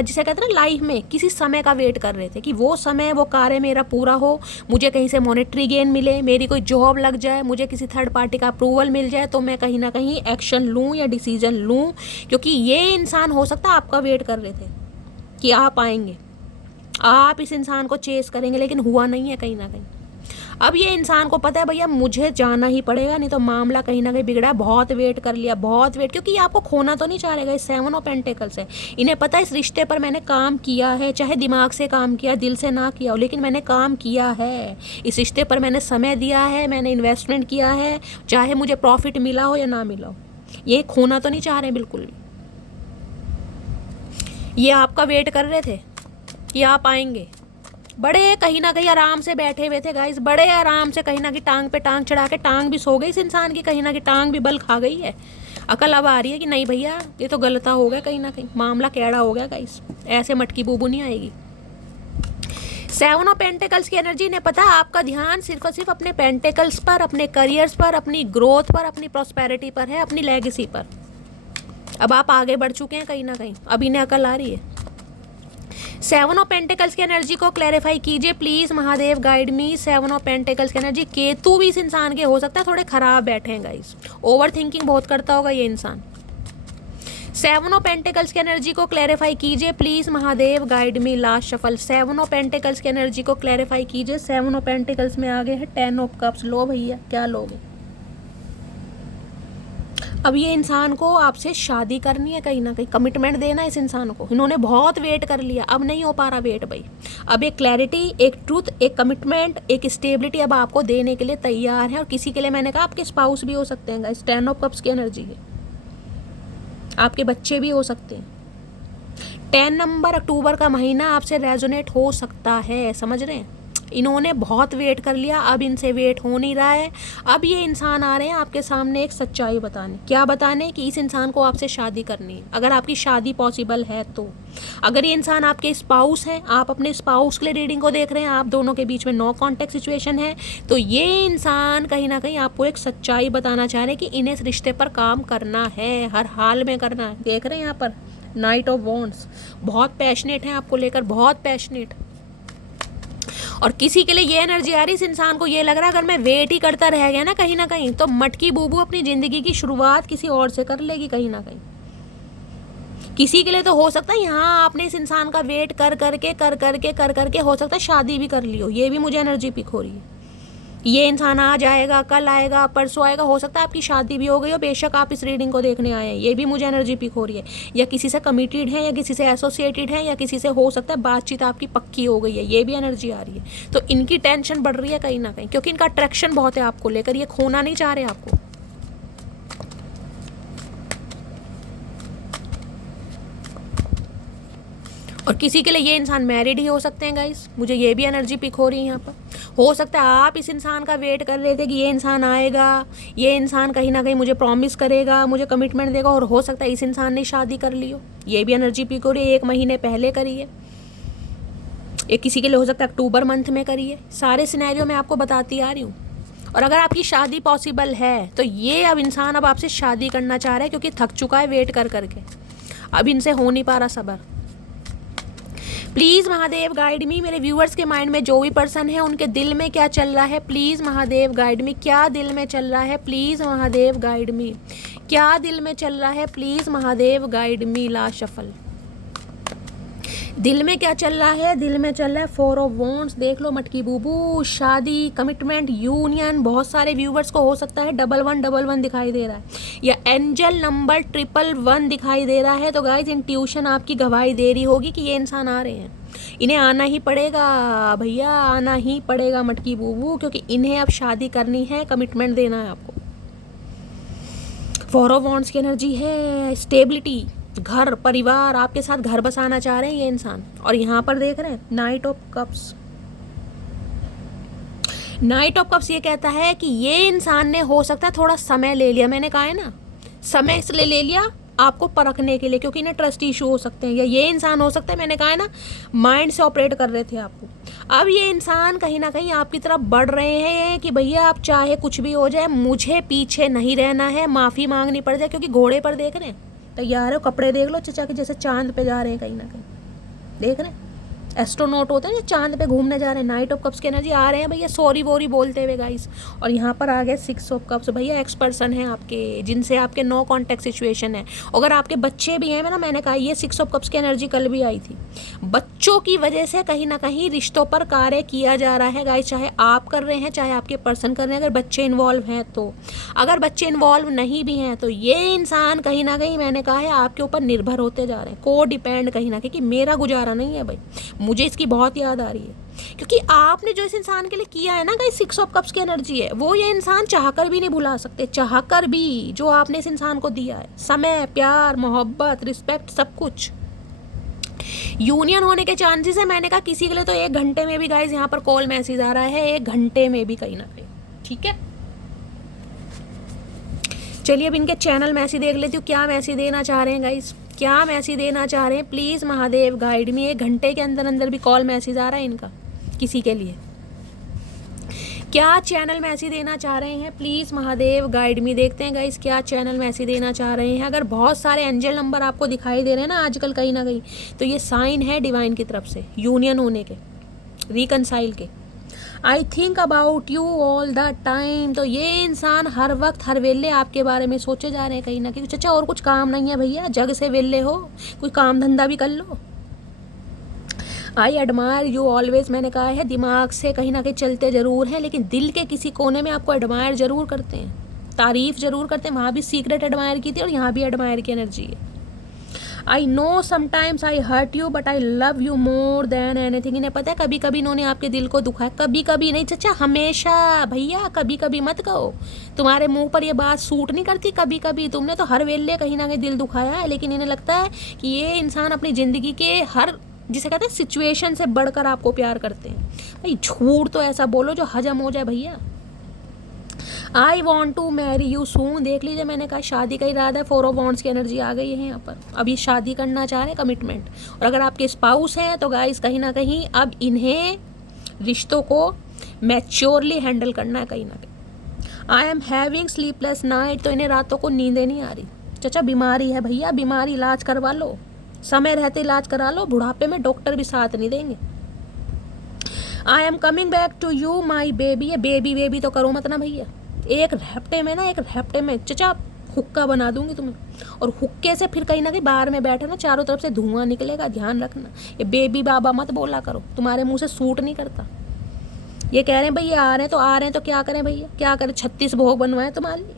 जिसे कहते हैं ना लाइफ में किसी समय का वेट कर रहे थे कि वो समय, वो कार्य मेरा पूरा हो, मुझे कहीं से मॉनेटरी गेन मिले, मेरी कोई जॉब लग जाए, मुझे किसी थर्ड पार्टी का अप्रूवल मिल जाए, तो मैं कहीं ना कहीं एक्शन लूँ या डिसीजन लूँ। क्योंकि ये इंसान हो सकता है आपका वेट कर रहे थे कि आप आएंगे, आप इस इंसान को चेस करेंगे, लेकिन हुआ नहीं है कहीं ना कहीं। अब ये इंसान को पता है भैया मुझे जाना ही पड़ेगा, नहीं तो मामला कहीं ना कहीं बिगड़ा है। बहुत वेट कर लिया, बहुत वेट, क्योंकि ये आपको खोना तो नहीं चाह रहेगा। इस 7 ऑफ पेंटिकल्स है। इन्हें पता है इस रिश्ते पर मैंने काम किया है, चाहे दिमाग से काम किया, दिल से ना किया हो, लेकिन मैंने काम किया है। इस रिश्ते पर मैंने समय दिया है, मैंने इन्वेस्टमेंट किया है, चाहे मुझे प्रॉफिट मिला हो या ना मिला हो। ये खोना तो नहीं चाह रहे बिल्कुल भी। ये आपका वेट कर रहे थे कि आप आएंगे। बड़े कहीं ना कहीं आराम से बैठे हुए थे गाइस, बड़े आराम से कहीं ना कहीं टांग पे टांग चढ़ा के, टांग भी सो गई इस इंसान की, कहीं ना कहीं टांग भी बल खा गई है। अकल अब आ रही है कि नहीं भैया ये तो गलता हो गया, कहीं ना कहीं मामला कैड़ा हो गया गाइस, ऐसे मटकी बूबू नहीं आएगी। 7 ऑफ पेंटिकल्स की एनर्जी ने पता आपका ध्यान सिर्फ और सिर्फ अपने पेंटिकल्स पर, अपने करियर्स पर, अपनी ग्रोथ पर, अपनी प्रॉस्पेरिटी पर है, अपनी लेगेसी पर। अब आप आगे बढ़ चुके हैं कहीं ना कहीं, अब इन्हें अकल आ रही है। 7 ऑफ पेंटिकल्स की एनर्जी को क्लैरिफाई कीजिए please Mahadev, guide me. 7 of pentacles की एनर्जी, केतु भी इस इंसान के हो सकता है थोड़े खराब बैठे हैं गाइस, ओवर थिंकिंग बहुत करता होगा ये इंसान। 7 ऑफ पेंटिकल्स की एनर्जी को क्लैरिफाई कीजिए please Mahadev, guide me. Last shuffle 7 of pentacles की एनर्जी को क्लैरिफाई कीजिए। 7 ऑफ पेंटिकल्स में आगे है 10 ऑफ कप्स। लो भैया क्या लोगे। अब ये इंसान को आपसे शादी करनी है, कहीं ना कहीं कमिटमेंट देना है इस इंसान को। इन्होंने बहुत वेट कर लिया, अब नहीं हो पा रहा वेट भाई। अब एक क्लैरिटी, एक ट्रूथ, एक कमिटमेंट, एक स्टेबिलिटी अब आपको देने के लिए तैयार है। और किसी के लिए मैंने कहा आपके स्पाउस भी हो सकते हैं गाइस, 10 ऑफ कप्स की एनर्जी है, आपके बच्चे भी हो सकते हैं। 10 नंबर अक्टूबर का महीना आपसे रेजोनेट हो सकता है, समझ रहे हैं। इन्होंने बहुत वेट कर लिया, अब इनसे वेट हो नहीं रहा है। अब ये इंसान आ रहे हैं आपके सामने एक सच्चाई बताने। क्या बताने? कि इस इंसान को आपसे शादी करनी है, अगर आपकी शादी पॉसिबल है तो। अगर ये इंसान आपके स्पाउस हैं, आप अपने स्पाउस के लिए रीडिंग को देख रहे हैं, आप दोनों के बीच में नो कॉन्टेक्ट सिचुएशन है, तो ये इंसान कहीं ना कहीं आपको एक सच्चाई बताना चाह रहे हैं कि इन्हें इस रिश्ते पर काम करना है, हर हाल में करना है। देख रहे हैं यहाँ पर नाइट ऑफ वॉन्ड्स, बहुत पैशनेट है आपको लेकर, बहुत पैशनेट। और किसी के लिए ये एनर्जी आ रही, इस इंसान को ये लग रहा है अगर मैं वेट ही करता रह गया ना कहीं तो मटकी बूबू अपनी ज़िंदगी की शुरुआत किसी और से कर लेगी कहीं ना कहीं। किसी के लिए तो हो सकता है यहाँ आपने इस इंसान का वेट कर करके हो सकता है शादी भी कर ली हो। ये भी मुझे एनर्जी पिक हो रही है। ये इंसान आज आएगा, कल आएगा, परसों आएगा, हो सकता है आपकी शादी भी हो गई हो, बेशक आप इस रीडिंग को देखने आए हैं, ये भी मुझे एनर्जी पिक हो रही है। या किसी से कमिटेड है, या किसी से एसोसिएटेड है, या किसी से हो सकता है बातचीत आपकी पक्की हो गई है, ये भी एनर्जी आ रही है। तो इनकी टेंशन बढ़ रही है कहीं ना कहीं, क्योंकि इनका अट्रैक्शन बहुत है आपको लेकर, ये खोना नहीं चाह रहे आपको। और किसी के लिए ये इंसान मैरिड ही हो सकते हैं गाइस, मुझे ये भी एनर्जी पिक हो रही है यहाँ पर। हो सकता है आप इस इंसान का वेट कर रहे थे कि ये इंसान आएगा, ये इंसान कहीं ना कहीं मुझे प्रॉमिस करेगा, मुझे कमिटमेंट देगा, और हो सकता है इस इंसान ने शादी कर ली हो, ये भी एनर्जी पिक हो रही है। 1 महीने पहले करी है, ये किसी के लिए हो सकता है अक्टूबर मंथ में करी है। सारे सिनेरियो मैं आपको बताती आ रही हूँ। और अगर आपकी शादी पॉसिबल है तो ये अब इंसान अब आपसे शादी करना चाह रहा है, क्योंकि थक चुका है वेट कर करके, अब इनसे हो नहीं पा रहा सबर। प्लीज़ महादेव गाइड मी, मेरे व्यूअर्स के माइंड में जो भी पर्सन है उनके दिल में क्या चल रहा है, प्लीज़ महादेव गाइड मी, क्या दिल में चल रहा है, प्लीज़ महादेव गाइड मी, क्या दिल में चल रहा है, please Mahadev guide me. Last shuffle, दिल में क्या चल रहा है, दिल में चल रहा है 4 ऑफ वॉन्ड्स, देख लो मटकी बूबू, शादी, कमिटमेंट, यूनियन। बहुत सारे व्यूवर्स को हो सकता है 1111 दिखाई दे रहा है, या एंजल नंबर 111 दिखाई दे रहा है। तो गाइज इंट्यूशन आपकी गवाही दे रही होगी कि ये इंसान आ रहे हैं, इन्हें आना ही पड़ेगा भैया, आना ही पड़ेगा मटकी बूबू, क्योंकि इन्हें अब शादी करनी है, कमिटमेंट देना है आपको। 4 ऑफ वॉन्ड्स की एनर्जी है स्टेबिलिटी, घर परिवार, आपके साथ घर बसाना चाह रहे हैं ये इंसान। और यहाँ पर देख रहे हैं night of cups, night of cups ये कहता है कि ये इंसान ने हो सकता है थोड़ा समय ले लिया, मैंने कहा है ना, समय इसलिए ले लिया आपको परखने के लिए, क्योंकि इन्हें ट्रस्ट इशू हो सकते हैं, या ये इंसान हो सकता है, मैंने कहा है ना, माइंड से ऑपरेट कर रहे थे आपको। अब ये इंसान कहीं ना कहीं आपकी तरफ बढ़ रहे हैं कि भैया आप चाहे कुछ भी हो जाए, मुझे पीछे नहीं रहना है, माफ़ी मांगनी पड़ जाए, क्योंकि घोड़े पर देख रहे हैं तैयार हो, कपड़े देख लो चचा के जैसे चांद पे जा रहे हैं, कहीं ना कहीं देख रहे हैं एस्ट्रोनॉट होते हैं जो चांद पे घूमने जा रहे हैं। नाइट ऑफ कप्स की एनर्जी आ रहे हैं भैया, सॉरी वोरी बोलते हुए गाइस। और यहाँ पर आ गए 6 ऑफ कप्स, भैया एक्स पर्सन है आपके, जिनसे आपके नो कॉन्टैक्ट सिचुएशन है। अगर आपके बच्चे भी हैं, मैंने कहा ये 6 ऑफ कप्स की एनर्जी कल भी आई थी, बच्चों की वजह से कहीं ना कहीं रिश्तों पर कार्य किया जा रहा है गाइस, चाहे आप कर रहे हैं चाहे आपके पर्सन कर रहे हैं, अगर बच्चे इन्वॉल्व हैं तो। अगर बच्चे इन्वॉल्व नहीं भी हैं तो ये इंसान कहीं ना कहीं, मैंने कहा है, आपके ऊपर निर्भर होते जा रहे हैं, को डिपेंड कहीं ना कहीं, कि मेरा गुजारा नहीं है भाई, मुझे इसकी बहुत याद आ रही है। क्योंकि आपने जो इस इंसान के लिए किया है ना गाइस, 6 ऑफ कप्स की एनर्जी है, वो ये इंसान चाहकर भी नहीं भुला सकते, चाहकर भी जो आपने इस इंसान को दिया है, समय, प्यार, मोहब्बत, रिस्पेक्ट, सब कुछ। यूनियन होने के चांसेस है, मैंने कहा किसी के लिए तो 1 घंटे में भी गाइस, यहाँ पर कॉल मैसेज आ रहा है 1 घंटे में भी कहीं ना कहीं, ठीक है। चलिए अब इनके चैनल मैसेज देख लेती हूँ, क्या मैसेज देना चाह रहे हैं गाइस, क्या मैसेज देना चाह रहे हैं, प्लीज़ महादेव गाइड मी। 1 घंटे के अंदर अंदर भी कॉल मैसेज आ रहा है इनका किसी के लिए, क्या चैनल मैसेज देना चाह रहे हैं, प्लीज़ महादेव गाइड मी। देखते हैं गाइस क्या चैनल मैसेज देना चाह रहे हैं। अगर बहुत सारे एंजल नंबर आपको दिखाई दे रहे हैं ना आजकल कहीं ना कहीं, तो ये साइन है डिवाइन की तरफ से, यूनियन होने के, रिकनसाइल के। I think about you all the time, तो ये इंसान हर वक्त हर वेले आपके बारे में सोचे जा रहे हैं कहीं ना कहीं। चाचा और कुछ काम नहीं है भैया, जग से वेले हो, कोई काम धंधा भी कर लो। आई एडमायर यू ऑलवेज, मैंने कहा है दिमाग से कहीं ना कहीं चलते ज़रूर हैं, लेकिन दिल के किसी कोने में आपको एडमायर ज़रूर करते हैं, तारीफ़ ज़रूर करते हैं। वहाँ भी सीक्रेट एडमायर की थी और यहाँ भी एडमायर की एनर्जी है। I know sometimes I hurt you but I love you more than anything, इन्हें पता है कभी कभी इन्होंने आपके दिल को दुखाया, कभी कभी नहीं चचा, हमेशा भैया, कभी कभी मत कहो, तुम्हारे मुंह पर ये बात सूट नहीं करती, कभी कभी तुमने तो हर वेले कहीं ना कहीं दिल दुखाया है। लेकिन इन्हें लगता है कि ये इंसान अपनी ज़िंदगी के हर, जिसे कहते हैं सिचुएशन से बढ़कर आपको प्यार करते हैं। भाई झूठ तो ऐसा बोलो जो हजम हो जाए भैया। I want to marry you soon, देख लीजिए मैंने कहा शादी का इरादा है, 4 ऑफ वॉन्ड्स की एनर्जी आ गई है यहाँ पर। अब ये शादी करना चाह रहे हैं, कमिटमेंट। और अगर आपके स्पाउस हैं तो गाइस कहीं ना कहीं अब इन्हें रिश्तों को मैच्योरली हैंडल करना है कहीं ना कहीं। I am having sleepless night, तो इन्हें रातों को नींदें नहीं आ रही। चाचा बीमारी है भैया, बीमारी, इलाज करवा लो, समय रहते इलाज करा लो, बुढ़ापे में डॉक्टर भी साथ नहीं देंगे। I am coming back to you my baby, ये बेबी बेबी तो करो मत ना भैया, एक रैप्टे में चचा हुक्का बना दूंगी तुम्हें, और हुक्के से फिर कहीं ना कहीं बाहर में बैठे ना, चारों तरफ से धुआं निकलेगा, ध्यान रखना। ये बेबी बाबा मत बोला करो, तुम्हारे मुंह से सूट नहीं करता। ये कह रहे हैं भैया आ रहे हैं तो आ रहे हैं, तो क्या करें भैया, क्या करें, 36 भोग बनवाएं तुम्हारे लिए।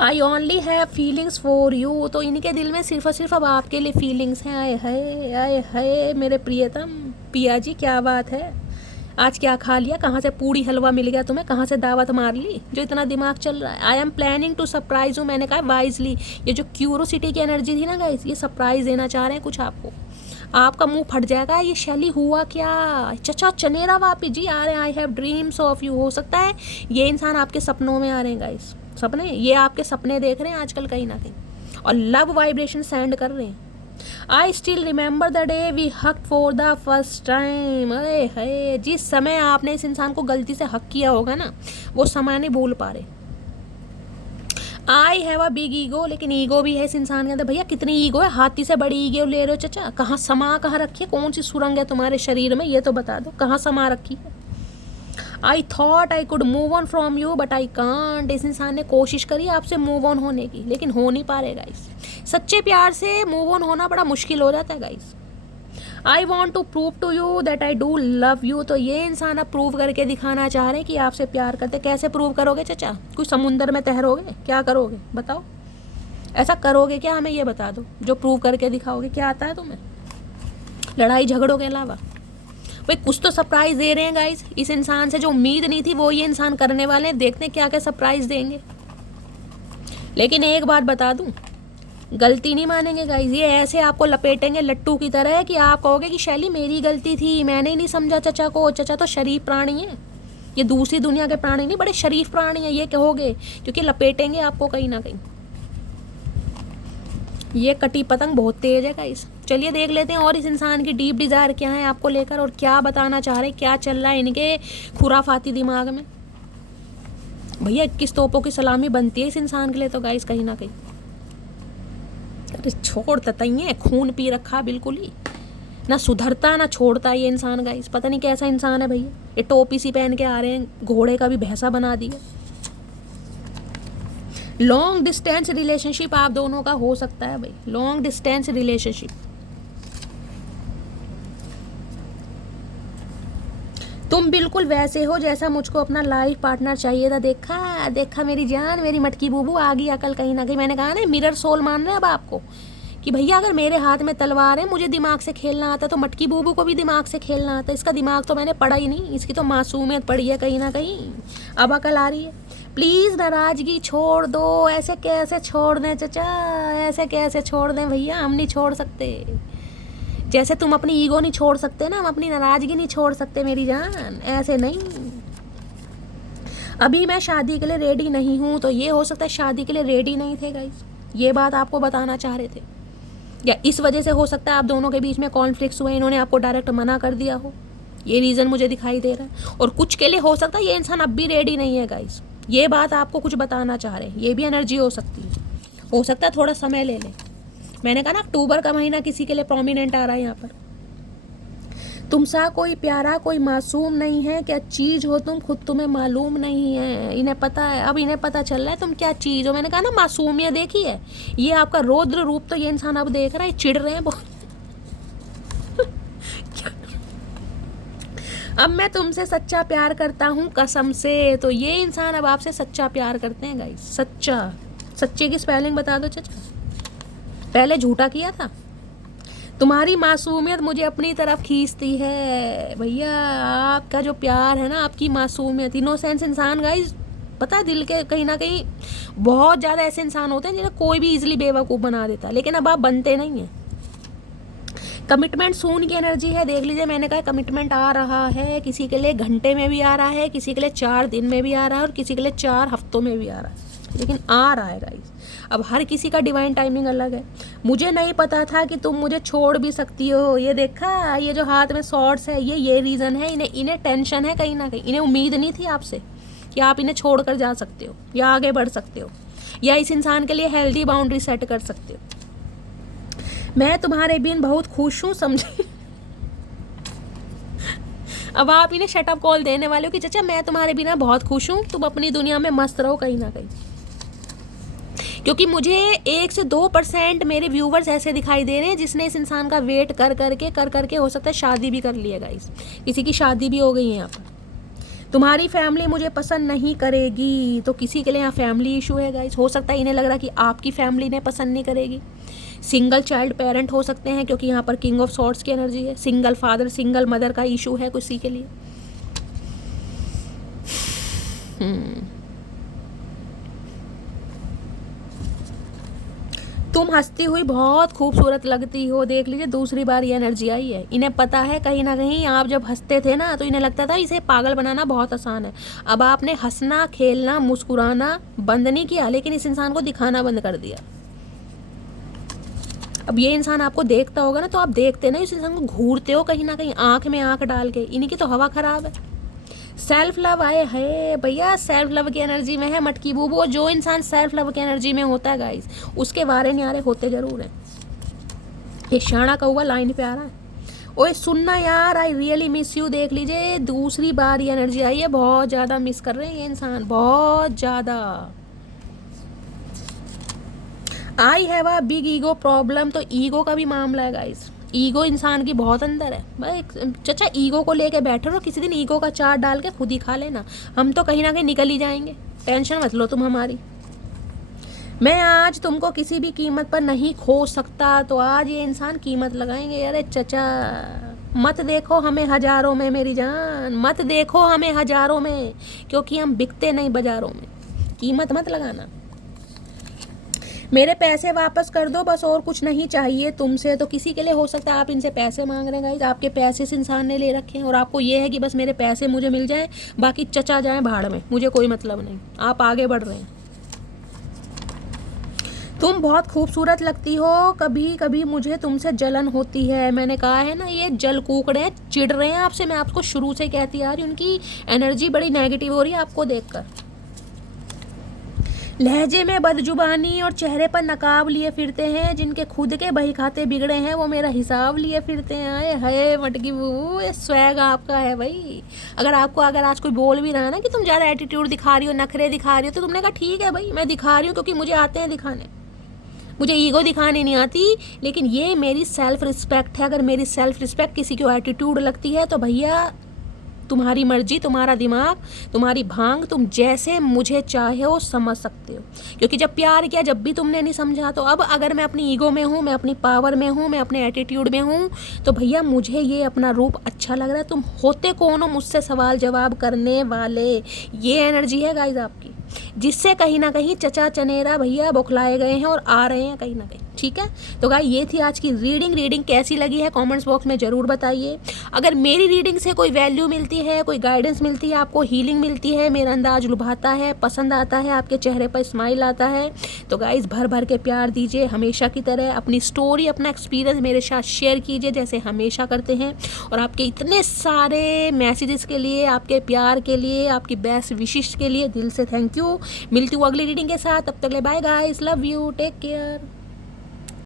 I only have feelings for you, तो इनके दिल में सिर्फ और सिर्फ अब आपके लिए फीलिंग्स हैं। आए हाय मेरे प्रियतम पिया जी, क्या बात है, आज क्या खा लिया, कहाँ से पूड़ी हलवा मिल गया तुम्हें, कहाँ से दावत मार ली जो इतना दिमाग चल रहा है। I am planning to surprise हूँ, मैंने कहा वाइजली। ये जो क्यूरोसिटी की एनर्जी थी ना गाइस, ये सरप्राइज देना चाह रहे हैं कुछ आपको। आपका मुंह फट जाएगा, ये शैली हुआ क्या, चचा चनेरा वापी जी आ रहे हैं। I have dreams of you, हो सकता है ये इंसान आपके सपनों में आ रहे हैं गाइस, सपने, ये आपके सपने देख रहे हैं आजकल कहीं ना कहीं, और लव वाइब्रेशन सेंड कर रहे हैं। I still remember the day we hug for the first time. अरे है, जिस समय आपने इस इंसान को गलती से हक किया होगा ना, वो समय नहीं भूल पा रहे। I have a big ego, लेकिन ईगो भी है इस इंसान के अंदर। भैया कितनी ईगो है, हाथी से बड़ी ईगो ले रहे हो चचा। कहाँ समा कहाँ रखी है, कौन सी सुरंग है तुम्हारे शरीर में, ये तो बता दो, कहाँ समा रखी है। I thought I could move on from you but I can't. इस इंसान ने कोशिश करी आपसे मूव ऑन होने की, लेकिन हो नहीं पा रहे गाइस। सच्चे प्यार से मूव ऑन होना बड़ा मुश्किल हो जाता है guys. I want to prove to you that I do love you, तो ये इंसान अब प्रूव करके दिखाना चाह रहे हैं कि आपसे प्यार करते। कैसे प्रूव करोगे चचा, कुछ समुंदर में तैरोगे, क्या करोगे बताओ, ऐसा करोगे क्या, हमें ये बता दो जो प्रूव करके दिखाओगे। क्या आता है तुम्हें लड़ाई झगड़ों के अलावा? भाई कुछ तो सरप्राइज दे रहे हैं गाइस इस इंसान से, जो उम्मीद नहीं थी वो ये इंसान करने वाले हैं। देखते हैं क्या क्या सरप्राइज देंगे। लेकिन एक बात बता दूं, गलती नहीं मानेंगे गाइस, ये ऐसे आपको लपेटेंगे लट्टू की तरह कि आप कहोगे कि शैली मेरी गलती थी, मैंने ही नहीं समझा चचा को। चचा तो शरीफ प्राणी है, ये दूसरी दुनिया के प्राणी नहीं, बड़े शरीफ प्राणी है ये कहोगे, क्योंकि लपेटेंगे आपको कहीं ना कहीं। ये कटी पतंग बहुत तेज है गाइस। चलिए देख लेते हैं और इस इंसान की डीप डिजायर क्या है आपको लेकर, और क्या बताना चाह रहे हैं, क्या चल रहा है इनके खुराफाती दिमाग में। भैया 21 तोपों की सलामी बनती है इस इंसान के लिए तो गाइस कहीं ना कहीं। अरे छोड़ता तई है, खून पी रखा बिल्कुल ही, ना सुधरता ना छोड़ता ये इंसान गाइस। पता नहीं कैसा इंसान है भैया, ये टोपी सी पहन के आ रहे हैं, घोड़े का भी भैंसा बना दिया। लॉन्ग डिस्टेंस रिलेशनशिप आप दोनों का हो सकता है भाई, लॉन्ग डिस्टेंस रिलेशनशिप। तुम बिल्कुल वैसे हो जैसा मुझको अपना लाइफ पार्टनर चाहिए था। देखा देखा मेरी जान, मेरी मटकी बूबू आ गई अकल कहीं ना कहीं। मैंने कहा ना मिरर सोल मान रहे हैं अब आपको, कि भैया अगर मेरे हाथ में तलवार है, मुझे दिमाग से खेलना आता, तो मटकी बूबू को भी दिमाग से खेलना आता। इसका दिमाग तो मैंने पढ़ा ही नहीं, इसकी तो मासूमियत पड़ी है कहीं ना कहीं, अब अकल आ रही है। प्लीज़ नाराज़गी छोड़ दो। ऐसे कैसे छोड़ दें चचा, ऐसे कैसे छोड़ दें भैया, हम नहीं छोड़ सकते। जैसे तुम अपनी ईगो नहीं छोड़ सकते ना, हम अपनी नाराज़गी नहीं छोड़ सकते मेरी जान, ऐसे नहीं। अभी मैं शादी के लिए रेडी नहीं हूँ, तो ये हो सकता है शादी के लिए रेडी नहीं थे गाइस, ये बात आपको बताना चाह रहे थे। या इस वजह से हो सकता है आप दोनों के बीच में कॉन्फ्लिक्ट्स हुए, इन्होंने आपको डायरेक्ट मना कर दिया हो, ये रीज़न मुझे दिखाई दे रहा है। और कुछ के लिए हो सकता है ये इंसान अब भी रेडी नहीं है गाइस, ये बात आपको कुछ बताना चाह रहे हैं, ये भी एनर्जी हो सकती है। हो सकता है थोड़ा समय ले लें। मैंने कहा ना अक्टूबर का महीना किसी के लिए प्रोमिनेंट आ रहा है यहाँ पर। तुमसा कोई प्यारा कोई मासूम नहीं है, क्या चीज़ हो तुम खुद तुम्हें मालूम नहीं है। इन्हें पता है, अब इन्हें पता चल रहा है तुम क्या चीज़ हो। मैंने कहा ना मासूमियत देखी है, ये आपका रौद्र रूप तो ये इंसान अब देख रहा है, चिढ़ रहे हैं बहुत। अब मैं तुमसे सच्चा प्यार करता हूँ कसम से, तो ये इंसान अब आपसे सच्चा प्यार करते हैं गाइस। सच्चा, सच्चे की स्पेलिंग बता दो चचा, पहले झूठा किया था। तुम्हारी मासूमियत मुझे अपनी तरफ खींचती है भैया, आपका जो प्यार है ना, आपकी मासूमियत, इनोसेंस इंसान गाइस, पता है दिल के कहीं ना कहीं बहुत ज़्यादा ऐसे इंसान होते हैं जिन्हें कोई भी इजीली बेवकूफ़ बना देता है, लेकिन अब आप बनते नहीं हैं। कमिटमेंट सून की एनर्जी है, देख लीजिए। मैंने कहा कमिटमेंट आ रहा है, किसी के लिए घंटे में भी आ रहा है, किसी के लिए 4 दिन में भी आ रहा है, और किसी के लिए 4 हफ्तों में भी आ रहा है, लेकिन आ रहा है गाइस। अब हर किसी का डिवाइन टाइमिंग अलग है। मुझे नहीं पता था कि तुम मुझे छोड़ भी सकती हो। ये देखा, ये जो हाथ में शॉर्ट्स है, ये रीज़न है। इन्हें टेंशन है कहीं ना कहीं, इन्हें उम्मीद नहीं थी आपसे कि आप इन्हें छोड़ कर जा सकते हो या आगे बढ़ सकते हो, या इस इंसान के लिए हेल्दी बाउंड्री सेट कर सकते हो। मैं तुम्हारे बिन बहुत खुश हूँ, समझे। अब आप इन्हें शटअप कॉल देने वाले हो कि चाचा मैं तुम्हारे बिना बहुत खुश हूँ, तुम अपनी दुनिया में मस्त रहो कहीं ना कहीं। क्योंकि मुझे 1 से 2% मेरे व्यूवर्स ऐसे दिखाई दे रहे हैं जिसने इस इंसान का वेट कर करके हो सकता है शादी भी कर लिया गाइस, किसी की शादी भी हो गई है यहाँ पर। तुम्हारी फैमिली मुझे पसंद नहीं करेगी, तो किसी के लिए यहाँ फैमिली इशू है गाइस। हो सकता है इन्हें लग रहा कि आपकी फैमिली ने पसंद नहीं करेगी। सिंगल चाइल्ड पेरेंट हो सकते हैं, क्योंकि यहाँ पर किंग ऑफ सॉर्ड्स की एनर्जी है। सिंगल फादर सिंगल मदर का इशू है किसी के लिए। तुम हंसती हुई बहुत खूबसूरत लगती हो। देख लीजिए दूसरी बार ये एनर्जी आई है। इन्हें पता है कहीं ना कहीं आप जब हंसते थे ना तो इन्हें लगता था इसे पागल बनाना बहुत आसान है। अब आपने हंसना खेलना मुस्कुराना बंद नहीं किया, लेकिन इस इंसान को दिखाना बंद कर दिया। अब ये इंसान आपको देखता होगा ना, तो आप देखते ना इस इंसान को घूरते हो कहीं ना कहीं आंख में आंख डाल के। इन्हीं की तो हवा खराब है। सेल्फ लव आए है भैया, सेल्फ लव की एनर्जी में है मटकी बूबू। जो इंसान सेल्फ लव की एनर्जी में होता है गाइस, उसके वारे न्यारे होते जरूर हैं। ये शाना कौवा लाइन पे आ रहा है। ओए सुनना यार, आई रियली मिस यू। देख लीजिए दूसरी बार ये एनर्जी आई है। बहुत ज़्यादा मिस कर रहे हैं ये इंसान, बहुत ज़्यादा। I have a big ego problem, तो ईगो का भी मामला है गाइस। ईगो इंसान की बहुत अंदर है भाई। चाचा ईगो को लेके बैठे रहो, किसी दिन ईगो का चाट डाल के खुद ही खा लेना। हम तो कहीं ना कहीं निकल ही जाएंगे, टेंशन मत लो तुम हमारी। मैं आज तुमको किसी भी कीमत पर नहीं खो सकता, तो आज ये इंसान कीमत लगाएंगे। अरे चाचा मत देखो हमें हजारों में मेरी जान, मत देखो हमें हजारों में, क्योंकि हम बिकते नहीं बाजारों में। कीमत मत लगाना। मेरे पैसे वापस कर दो बस, और कुछ नहीं चाहिए तुमसे। तो किसी के लिए हो सकता है आप इनसे पैसे मांग रहे हैं गाइस। आपके पैसे इस इंसान ने ले रखे हैं और आपको ये है कि बस मेरे पैसे मुझे मिल जाए, बाकी चचा जाए भाड़ में, मुझे कोई मतलब नहीं। आप आगे बढ़ रहे हैं। तुम बहुत खूबसूरत लगती हो, कभी कभी मुझे तुमसे जलन होती है। मैंने कहा है ना, ये जल कूक रहे हैं, चिढ़ रहे हैं आपसे। मैं आपको शुरू से कहती आ रही हूँ, उनकी एनर्जी बड़ी नेगेटिव हो रही है आपको देखकर। लहजे में बदजुबानी और चेहरे पर नकाब लिए फिरते हैं। जिनके खुद के बही खाते बिगड़े हैं वो मेरा हिसाब लिए फिरते हैं। आए हाय मटकी बू, ये स्वैग आपका है भाई। अगर आज कोई बोल भी रहा है ना कि तुम ज़्यादा एटीट्यूड दिखा रही हो, नखरे दिखा रही हो, तो तुमने कहा ठीक है भाई, मैं दिखा रही हूँ क्योंकि मुझे आते हैं दिखाने। मुझे ईगो दिखाने नहीं आती, लेकिन ये मेरी सेल्फ रिस्पेक्ट है। अगर मेरी सेल्फ रिस्पेक्ट किसी को एटीट्यूड लगती है तो भैया तुम्हारी मर्जी, तुम्हारा दिमाग, तुम्हारी भांग, तुम जैसे मुझे चाहे हो समझ सकते हो। क्योंकि जब प्यार किया जब भी तुमने नहीं समझा, तो अब अगर मैं अपनी ईगो में हूँ, मैं अपनी पावर में हूँ, मैं अपने एटीट्यूड में हूँ, तो भैया मुझे ये अपना रूप अच्छा लग रहा है। तुम होते कौन हो मुझसे सवाल जवाब करने वाले? ये एनर्जी है गाइस आपकी, जिससे कहीं ना कहीं चचा चनेरा भैया बौखलाए गए हैं और आ रहे हैं कहीं ना कहीं। ठीक है, तो गाइस ये थी आज की रीडिंग कैसी लगी है कमेंट्स बॉक्स में ज़रूर बताइए। अगर मेरी रीडिंग से कोई वैल्यू मिलती है, कोई गाइडेंस मिलती है, आपको हीलिंग मिलती है, मेरा अंदाज लुभाता है, पसंद आता है, आपके चेहरे पर स्माइल आता है, तो गाइस भर भर के प्यार दीजिए हमेशा की तरह। अपनी स्टोरी, अपना एक्सपीरियंस मेरे साथ शेयर कीजिए जैसे हमेशा करते हैं। और आपके इतने सारे मैसेजेस के लिए, आपके प्यार के लिए, आपकी बेस्ट विशेष के लिए दिल से थैंक यू। मिलती हूँ अगली रीडिंग के साथ, तब तक ले bye guys, love you, take care.